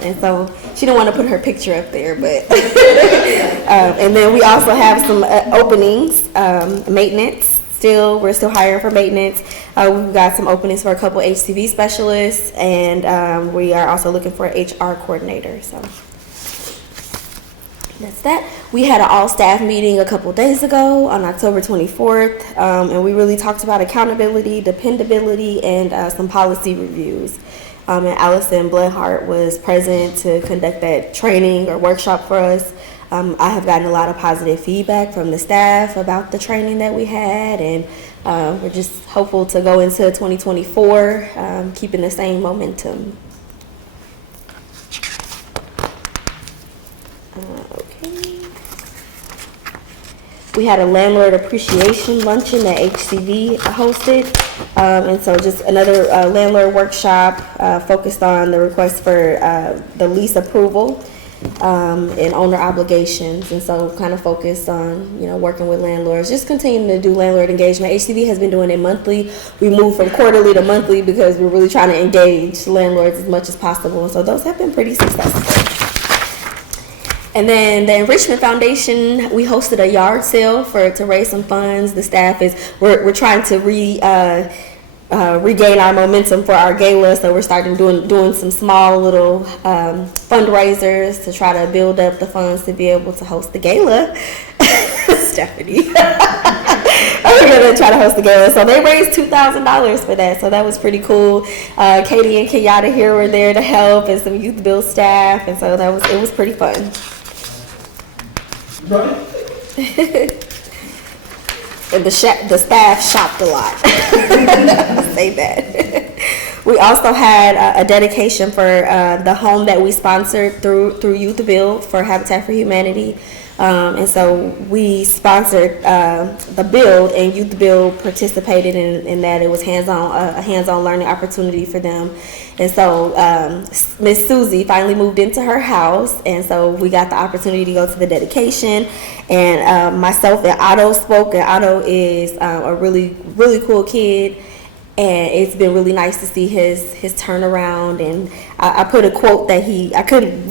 And so she didn't want to put her picture up there, but and then we also have some openings, maintenance. We're still hiring for maintenance. We've got some openings for a couple HCV specialists, and we are also looking for an HR coordinator. So that's that. We had an all-staff meeting a couple days ago on October 24th, and we really talked about accountability, dependability, and some policy reviews. And Allison Blenhart was present to conduct that training or workshop for us. I have gotten a lot of positive feedback from the staff about the training that we had, and we're just hopeful to go into 2024 keeping the same momentum. We had a landlord appreciation luncheon that HCV hosted, and so just another landlord workshop focused on the request for the lease approval and owner obligations, and so kind of focused on working with landlords, just continuing to do landlord engagement. HCV has been doing it monthly. We moved from quarterly to monthly because we're really trying to engage landlords as much as possible, and so those have been pretty successful. And then the Enrichment Foundation, we hosted a yard sale to raise some funds. The staff we're trying to regain our momentum for our gala, so we're starting doing some small little fundraisers to try to build up the funds to be able to host the gala. Stephanie. We're gonna try to host the gala. So they raised $2,000 for that. So that was pretty cool. Katie and Kenyatta here were there to help, and some Youth Build staff, and so it was pretty fun. Right. And the staff shopped a lot. Say that. We also had a dedication for the home that we sponsored through Youth Build for Habitat for Humanity. And so we sponsored the build, and Youth Build participated in that. It was a hands-on learning opportunity for them. And so Miss Susie finally moved into her house, and so we got the opportunity to go to the dedication. And myself and Otto spoke, and Otto is a really, really cool kid. And it's been really nice to see his turnaround. And I put a quote that we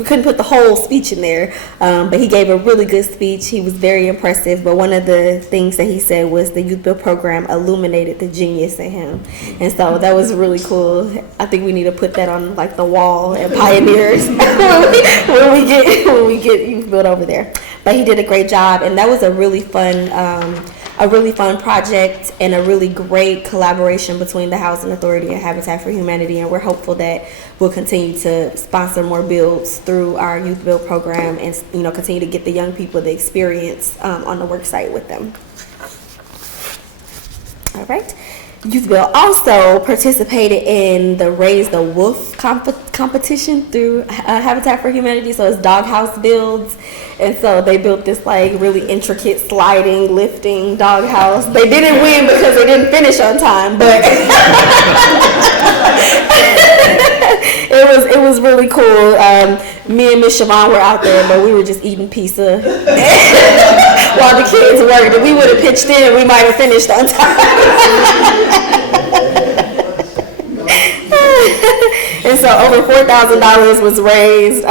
couldn't put the whole speech in there, but he gave a really good speech. He was very impressive. But one of the things that he said was the Youth Build program illuminated the genius in him, and so that was really cool. I think we need to put that on like the wall at Pioneers when we get Youth Build over there. But he did a great job, and that was a really fun project and a really great collaboration between the Housing Authority and Habitat for Humanity, and we're hopeful that we'll continue to sponsor more builds through our Youth Build program, and continue to get the young people the experience on the work site with them. All right. Youth Build also participated in the Raise the Wolf competition through Habitat for Humanity. So it's doghouse builds, and so they built this like really intricate sliding, lifting doghouse. They didn't win because they didn't finish on time, but it was really cool. Me and Miss Siobhan were out there, but we were just eating pizza while the kids worked. If we would have pitched in, we might have finished on time. And so over $4,000 was raised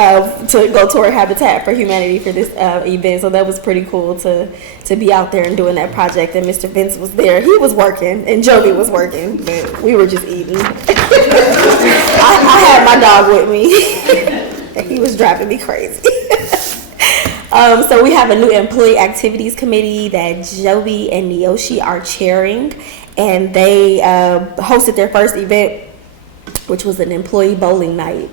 to go toward Habitat for Humanity for this event. So that was pretty cool to be out there and doing that project. And Mr. Vince was there. He was working, and Jody was working, but we were just eating. I had my dog with me. He was driving me crazy. So we have a new employee activities committee that Joey and Neoshi are chairing, and they hosted their first event, which was an employee bowling night.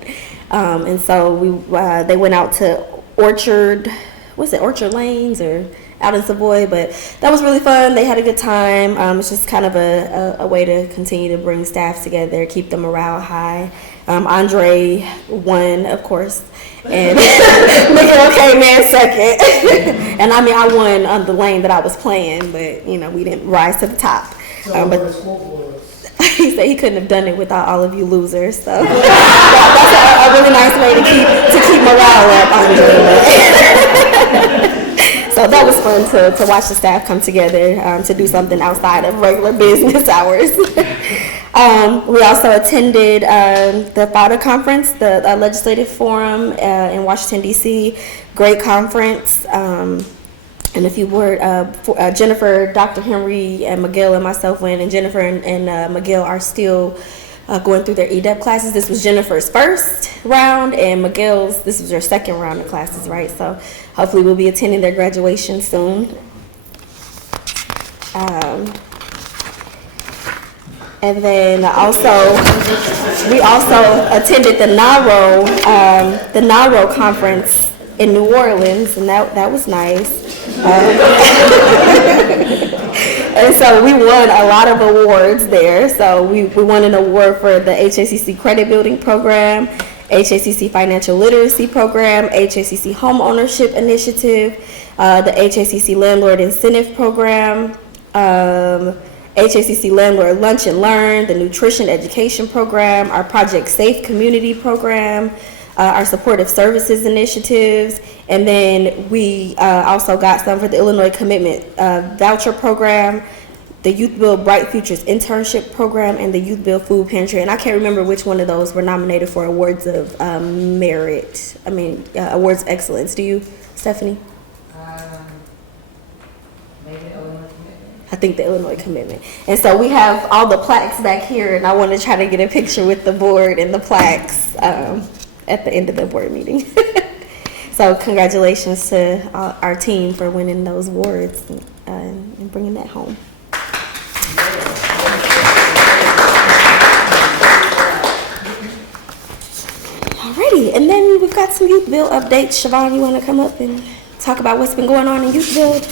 And so they went out to Orchard Lanes or out in Savoy, but that was really fun. They had a good time. It's just kind of a way to continue to bring staff together, keep the morale high. Andre won, of course, and Miguel came in second. And I mean, I won on the lane that I was playing, but you know, we didn't rise to the top. But he said he couldn't have done it without all of you losers. So that's a really nice way to keep morale up, Andre. So that was fun to watch the staff come together to do something outside of regular business hours. We also attended the FADA conference, the Legislative Forum in Washington, D.C. Great conference. And if you were, Jennifer, Dr. Henry, and Miguel and myself went, and Jennifer and Miguel are still going through their EDEP classes. This was Jennifer's first round, and Miguel's, this was her second round of classes, right? So hopefully we'll be attending their graduation soon. And then we also attended the NARO conference in New Orleans, and that was nice. And so we won a lot of awards there. So we won an award for the HACC Credit Building Program, HACC Financial Literacy Program, HACC Home Ownership Initiative, the HACC Landlord Incentive Program, HACC Landlord Lunch and Learn, the Nutrition Education Program, our Project Safe Community Program, our Supportive Services Initiatives, and then we also got some for the Illinois Commitment Voucher Program, the Youth Build Bright Futures Internship Program, and the Youth Build Food Pantry. And I can't remember which one of those were nominated for awards of merit. Awards of excellence. Do you, Stephanie? Maybe Illinois Commitment. I think the Illinois Commitment. And so we have all the plaques back here, and I want to try to get a picture with the board and the plaques at the end of the board meeting. So congratulations to our team for winning those awards and bringing that home. Alrighty, and then we've got some Youth Build updates. Siobhan, you want to come up and talk about what's been going on in Youth Build?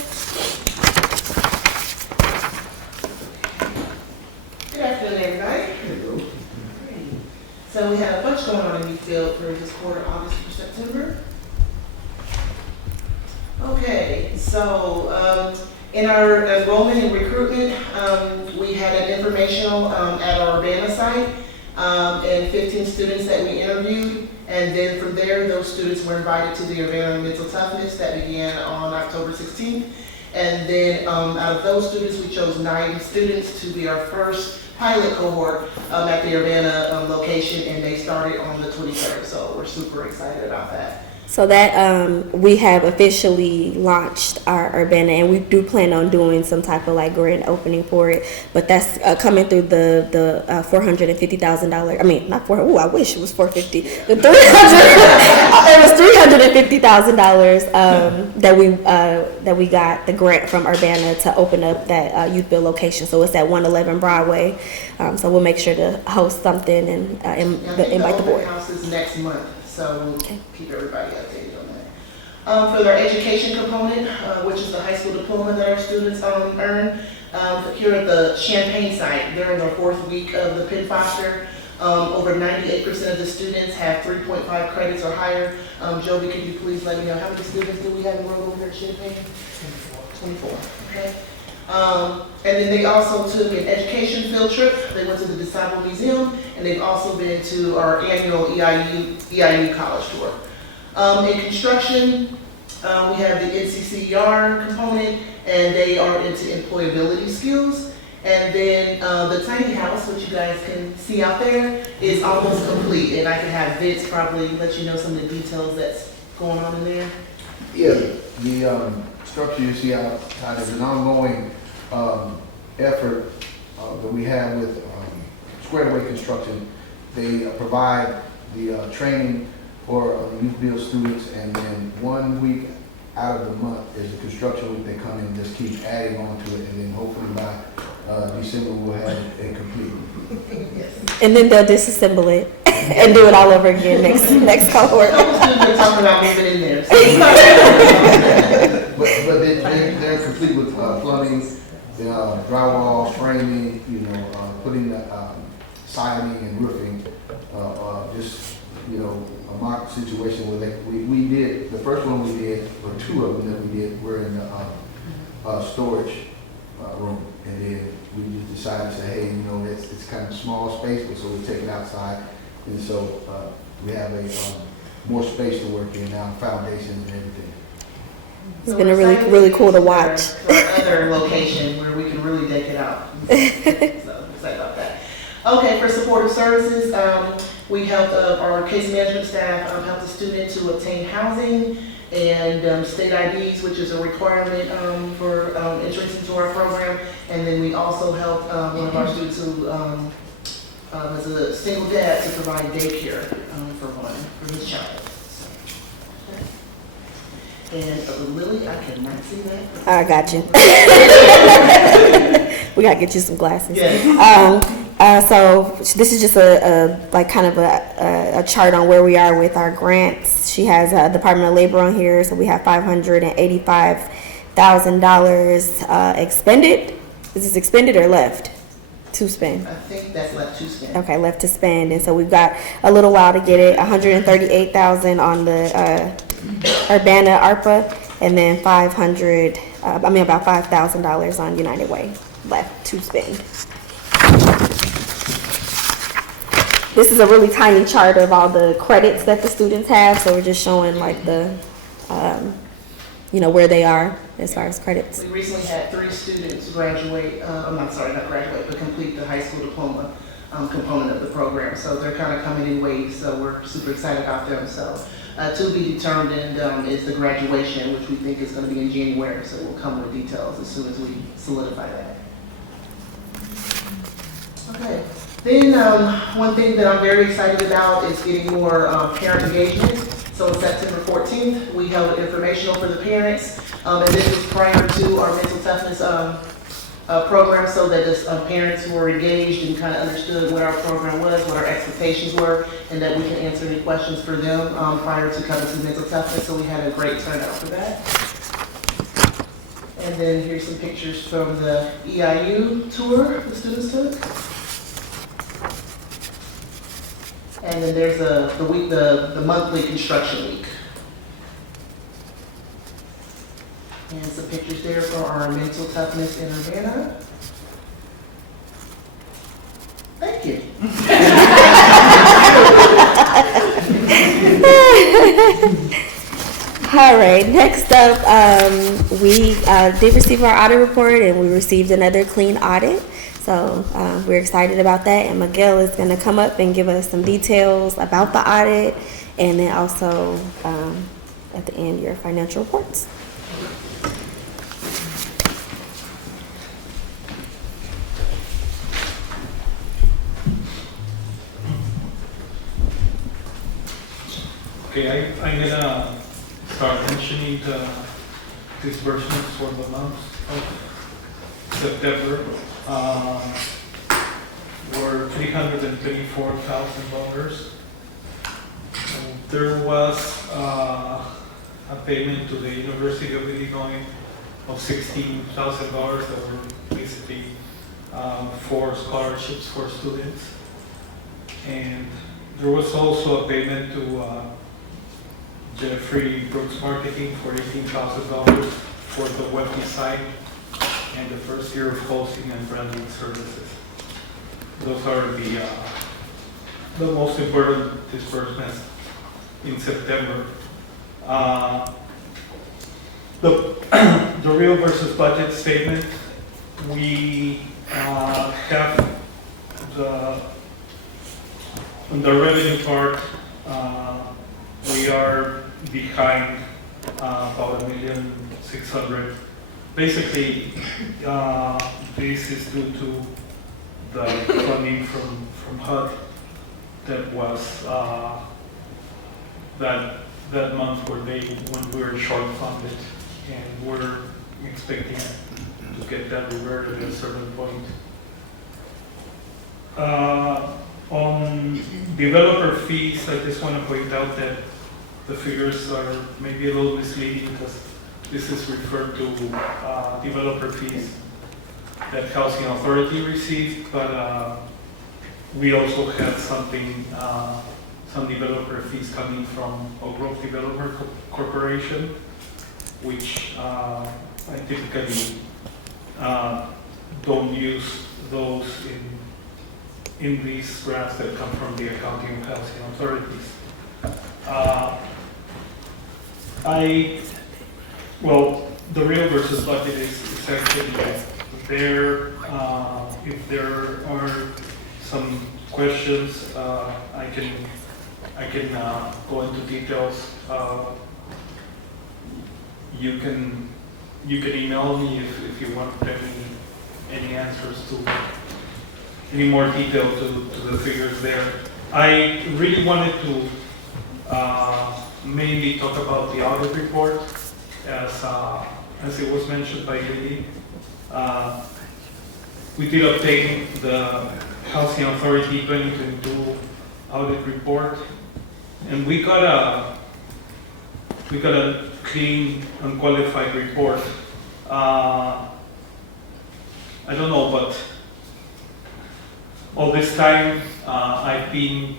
Good afternoon, everybody. So we had a bunch going on in Youth Build for this quarter, August through September. Okay, so in our enrollment and recruitment, we had an informational at our Urbana site and 15 students that we interviewed. And then from there, those students were invited to the Urbana Mental Toughness that began on October 16th. And then out of those students, we chose 9 students to be our first pilot cohort at the Urbana location, and they started on the 23rd. So we're super excited about that. So that we have officially launched our Urbana, and we do plan on doing some type of like grand opening for it. But that's coming through the $450,000. I mean, not $400. Oh, I wish it was $450. The $300. It was $350,000 that we got the grant from Urbana to open up that Youth Build location. So it's at 111 Broadway. So we'll make sure to host something and invite the board. The house is next month. So we'll keep everybody updated on that. For their education component, which is the high school diploma that our students earn, here at the Champaign site, during our 4th week of the Penn Foster, over 98% of the students have 3.5 credits or higher. Joby, could you please let me know how many students do we have enrolled over at Champaign? 24. Okay. And then they also took an education field trip. They went to the DeSable Museum, and they've also been to our annual EIU college tour. In construction, we have the NCCER component, and they are into employability skills. And then the tiny house, which you guys can see out there, is almost complete. And I can have Vince probably let you know some of the details that's going on in there. Yeah, the structure you see outside is an ongoing effort that we have with Square Away Construction. They provide the training for Youth Build students, and then 1 week out of the month, there's a construction week, they come in and just keep adding on to it, and then hopefully by December, we'll have it complete. And then they'll disassemble it and do it all over again next cohort. They're talking about moving in there. But they're complete with plumbing, drywall, framing, you know, putting the siding and roofing, just, you know, a mock situation where we did, the first one we did, or two of them that we did, were in the storage room. And then we just decided to say, hey, you know, it's kind of small space, but so we take it outside. And so we have a more space to work in now, foundations and everything. It's been really cool to watch. For another location where we can really deck it out. So excited about that. Okay, for supportive services, we helped our case management staff help the student to obtain housing and state IDs, which is a requirement for entrance into our program. And then we also helped one of our students who was a single dad to provide daycare for his child. And Lily, I cannot see that. I got you. We gotta get you some glasses. Yes. So this is just a chart on where we are with our grants. She has Department of Labor on here, so we have $585,000 expended. Is this expended or left to spend? I think that's left to spend. Okay, left to spend, and so we've got a little while to get it. $138,000 on the Urbana ARPA, and then about $5,000 on United Way left to spend. This is a really tiny chart of all the credits that the students have, so we're just showing like the, where they are as far as credits. We recently had 3 students graduate, not graduate, but complete the high school diploma component of the program. So they're kind of coming in waves, so we're super excited about them. So to be determined is the graduation, which we think is going to be in January. So we'll come with details as soon as we solidify that. Okay. Then one thing that I'm very excited about is getting more parent engagement. So on September 14th, we held an informational for the parents, and this was prior to our mental toughness program, so that the parents were engaged and kind of understood what our program was, what our expectations were, and that we can answer any questions for them prior to coming to mental toughness. So we had a great turnout for that. And then here's some pictures from the EIU tour the students took. And then there's the monthly construction week. And some pictures there for our mental toughness in Urbana. Thank you. All right, next up, we did receive our audit report, and we received another clean audit. So we're excited about that, and Miguel is going to come up and give us some details about the audit, and then also at the end your financial reports. Okay, I'm gonna start mentioning the disbursements for the month of September. Were $324,000. There was a payment to the University of Illinois of $16,000 that were basically for scholarships for students. And there was also a payment to Jeffrey Brooks Marketing for $18,000 for the web design and the first year of hosting and branding services. Those are the most important disbursements in September. The real versus budget statement, we have on the revenue part, we are behind about $1,600,000. Basically, this is due to the funding from HUD that was that that month when we were short funded, and we're expecting to get that reverted at a certain point. On developer fees, I just want to point out that the figures are maybe a little misleading because this is referred to developer fees that Housing Authority received, but we also had some developer fees coming from Oak Grove Developer Corporation, which I typically don't use those in these grants that come from the accounting of housing authorities. The real versus budget is actually there. If there are some questions, I can go into details. You can email me if you want any answers to any more detail to the figures there. I really wanted to mainly talk about the audit report as it was mentioned by Lily. We did obtain the Housing Authority 2022 audit report, and we got a clean, unqualified report. I don't know, but all this time I've been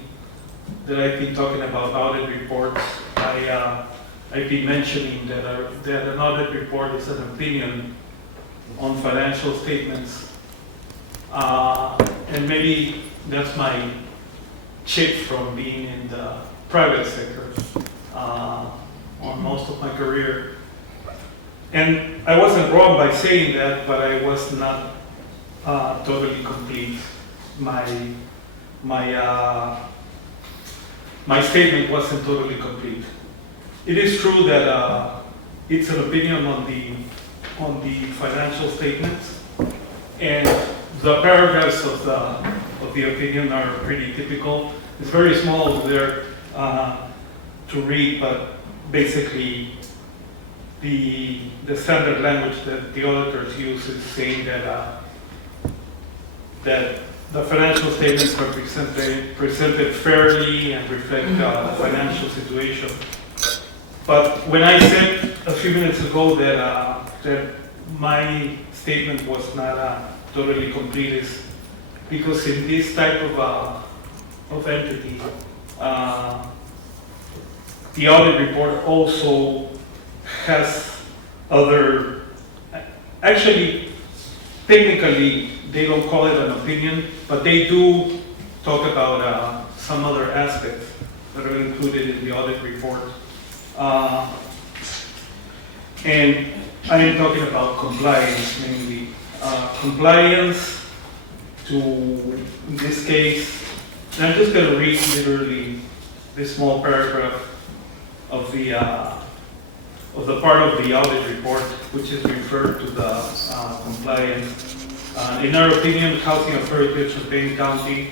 talking about audit reports, I've been mentioning that an audit report is an opinion on financial statements, and maybe that's my chip from being in the private sector on most of my career. And I wasn't wrong by saying that, but I was not totally complete. My statement wasn't totally complete. It is true that it's an opinion on the financial statements, and the paragraphs of the opinion are pretty typical. It's very small there to read, but basically the standard language that the auditors use is saying that the financial statements are presented fairly and reflect the financial situation. But when I said a few minutes ago that my statement was not totally complete, is because in this type of entity, the audit report also has other, actually, technically, they don't call it an opinion, but they do talk about some other aspects that are included in the audit report. And I am talking about compliance mainly. Compliance to, in this case, and I'm just going to read literally this small paragraph of the part of the audit report, which is referred to the compliance. In our opinion, Housing Authority of Champaign County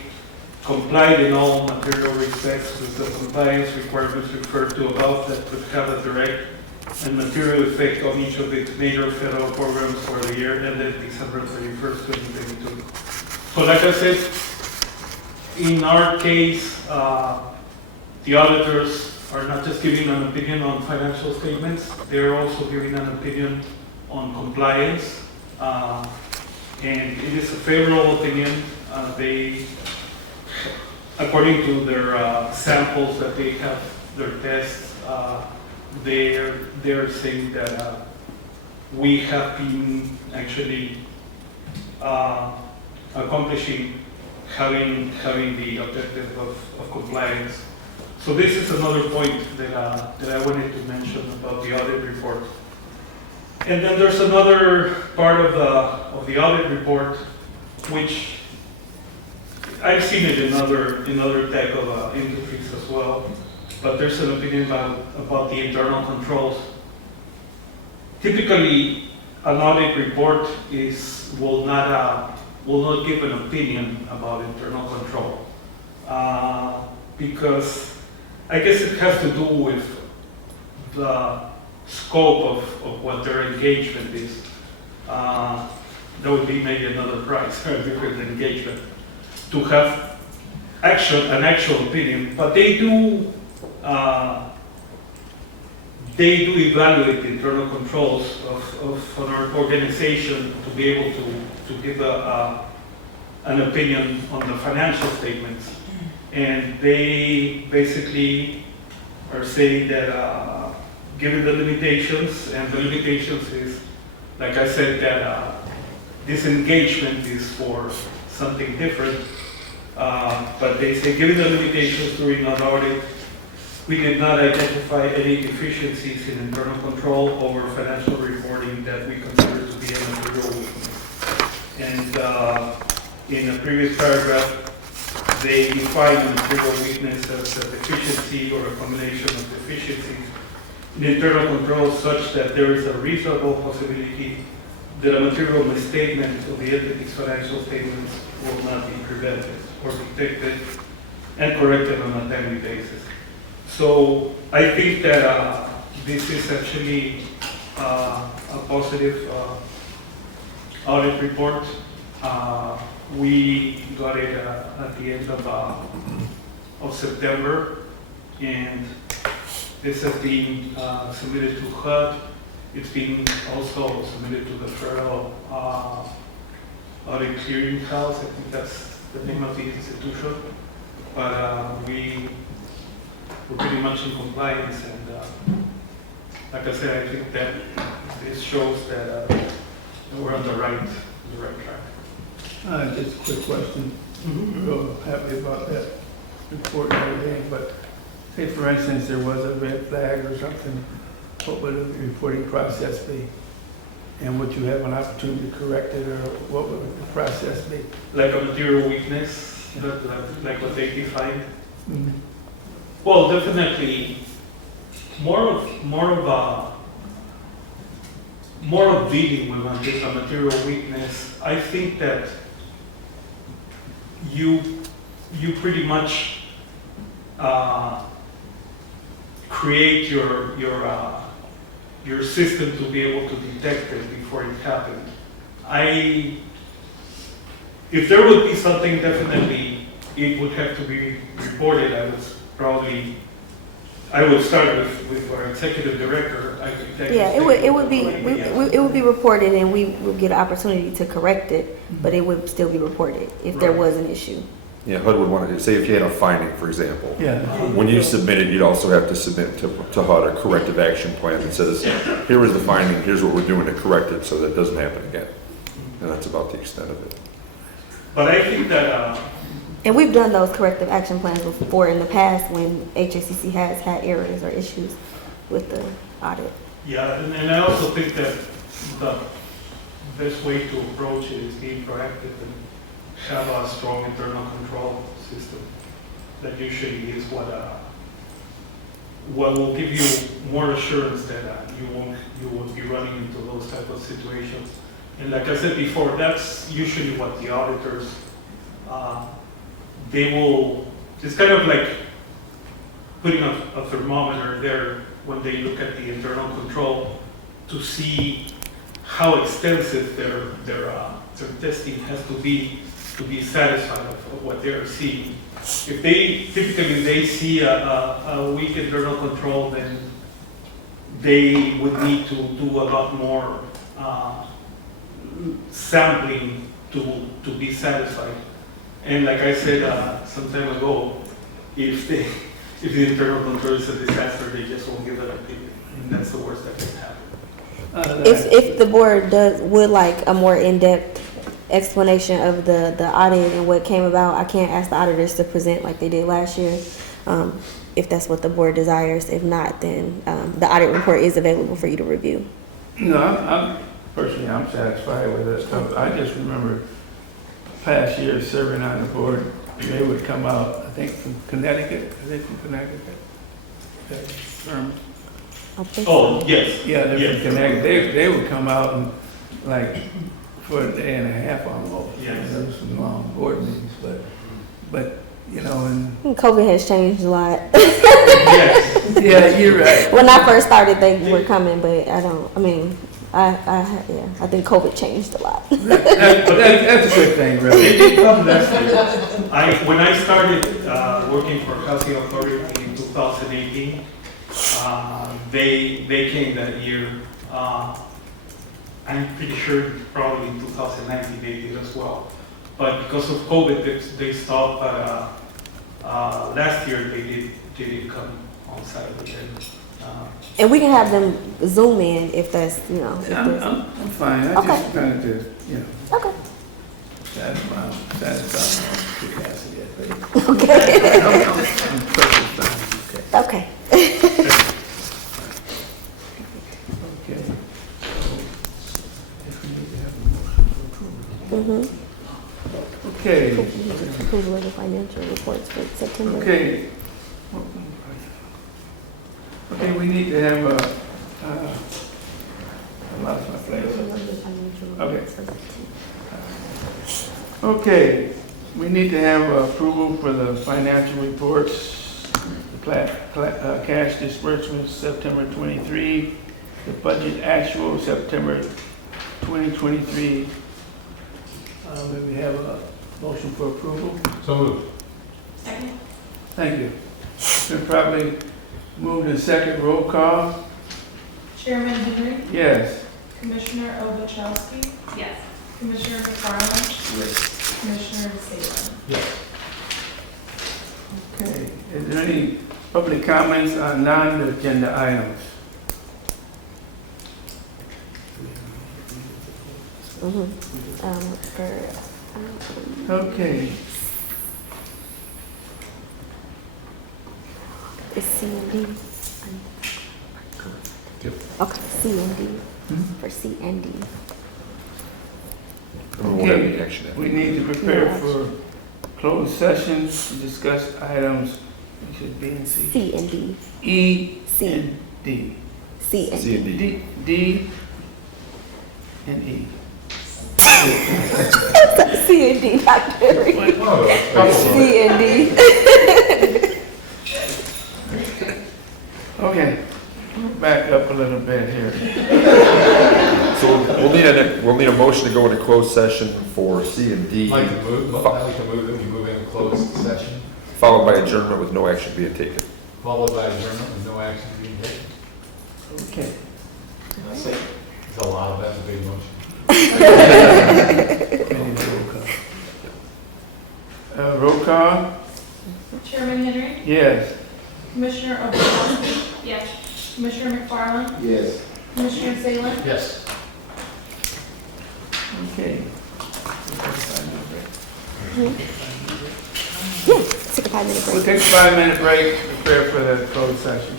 complied in all material respects with the compliance requirements referred to above that could have a direct and material effect on each of its major federal programs for the year ended December 31st, 2022. So like I said, in our case, the auditors are not just giving an opinion on financial statements, they're also giving an opinion on compliance. And it is a favorable opinion. They, according to their samples that they have, their tests, they're saying that we have been actually accomplishing having the objective of compliance. So this is another point that I wanted to mention about the audit report. And then there's another part of the audit report, which I've seen it in other type of industries as well. But there's an opinion about the internal controls. Typically, an audit report will not give an opinion about internal control, because I guess it has to do with the scope of what their engagement is. That would be maybe another price, a different engagement, to have an actual opinion. But they do evaluate the internal controls of an organization to be able to give an opinion on the financial statements. And they basically are saying that given the limitations, and the limitations is, like I said, that this engagement is for something different, but they say given the limitations during an audit, we did not identify any deficiencies in internal control over financial reporting that we consider to be a material weakness. And in a previous paragraph, they define a material weakness as a deficiency or a combination of deficiencies in internal control such that there is a reasonable possibility that a material misstatement of the entity's financial statements will not be prevented or detected and corrected on a timely basis. So I think that this is actually a positive audit report. We got it at the end of September, and this has been submitted to HUD. It's been also submitted to the Federal Audit Clearinghouse. I think that's the name of the institution. But we're pretty much in compliance, and like I said, I think that this shows that we're on the right track. Just a quick question. We're real happy about that report and everything, but say for instance there was a red flag or something, what would the reporting process be? And would you have an opportunity to correct it, or what would the process be? Like a material weakness, like what they defined? Mm-hmm. Well, definitely more of dealing with a material weakness. I think that you pretty much create your system to be able to detect it before it happened. If there would be something, definitely it would have to be reported. I would start with our executive director. It would be reported, and we would get an opportunity to correct it, but it would still be reported if there was an issue. Yeah, HUD would want to say if you had a finding, for example. Yeah. When you submit it, you'd also have to submit to HUD a corrective action plan that says, here is the finding, here's what we're doing to correct it so that it doesn't happen again. And that's about the extent of it. But I think that and we've done those corrective action plans before in the past when HACC has had errors or issues with the audit. Yeah, and I also think that the best way to approach it is being proactive and have a strong internal control system. That usually is what will give you more assurance that you won't be running into those type of situations. And like I said before, that's usually what the auditors it's kind of like putting a thermometer there when they look at the internal control to see how extensive their testing has to be satisfied of what they're seeing. If they see a weak internal control, then they would need to do a lot more sampling to be satisfied. And like I said some time ago, if the internal control is a disaster, they just won't give an opinion, and that's the worst that can happen. If the board would like a more in-depth explanation of the audit and what came about, I can't ask the auditors to present like they did last year, if that's what the board desires. If not, then the audit report is available for you to review. No, I'm personally satisfied with it. I just remember past years serving on the board, they would come out, I think from Connecticut. Are they from Connecticut? That firm? Oh, yes. Yeah, they're from Connecticut. They would come out and like for a day and a half almost. Yes. There was some long board meetings, but you know, and COVID has changed a lot. Yes. Yeah, you're right. When I first started, they were coming, but I think COVID changed a lot. That's a good thing, They really. did come last year. When I started working for Housing Authority in 2018, they came that year. I'm pretty sure probably in 2019 they did as well. But because of COVID, they stopped. But last year they did come on site again. And we can have them Zoom in if that's, you know. If there's- I'm fine. I Okay. just kind of just, you know, Okay. satisfy my curiosity. I think. Okay. I'm perfectly fine. Okay. Okay. So, if we need to have a motion to approve. Mm-hmm. Okay. Approval of the financial reports for September. Okay. Okay, we need to have a, I lost my place. Okay. Okay, we need to have approval for the financial reports, the cash disbursements September 23, the budget actual September 2023. May we have a motion for approval? So moved. Second? Thank you. Been probably moved in second, roll call. Chairman Henry, Yes. Commissioner Ovechowski, Yes. Commissioner McFarland, Yes. Commissioner Salem. Yes. Okay, is there any public comments on non-agenda items? Okay, It's C and D. Okay, C and D. For C and D. We won't have any action after. we need to prepare for closed sessions to discuss items, it should be in C. C and D. E C. and D. C and C and D. D and E. C and D, Dr. Henry. C and D. Okay, back up a little bit here. So we'll need a motion to go into closed session for C and D, I'd like to move that we move into closed session, followed by adjournment with no action being taken. followed by adjournment with no action being taken. Okay. It's a lot of that's a big motion. Roll call? Chairman Henry, Yes. Commissioner Ovechowski, Yes. Commissioner McFarland, Yes. Commissioner Salem, Yes. Okay. Yeah, take a 5-minute break. We'll take a 5-minute break, prepare for the closed session.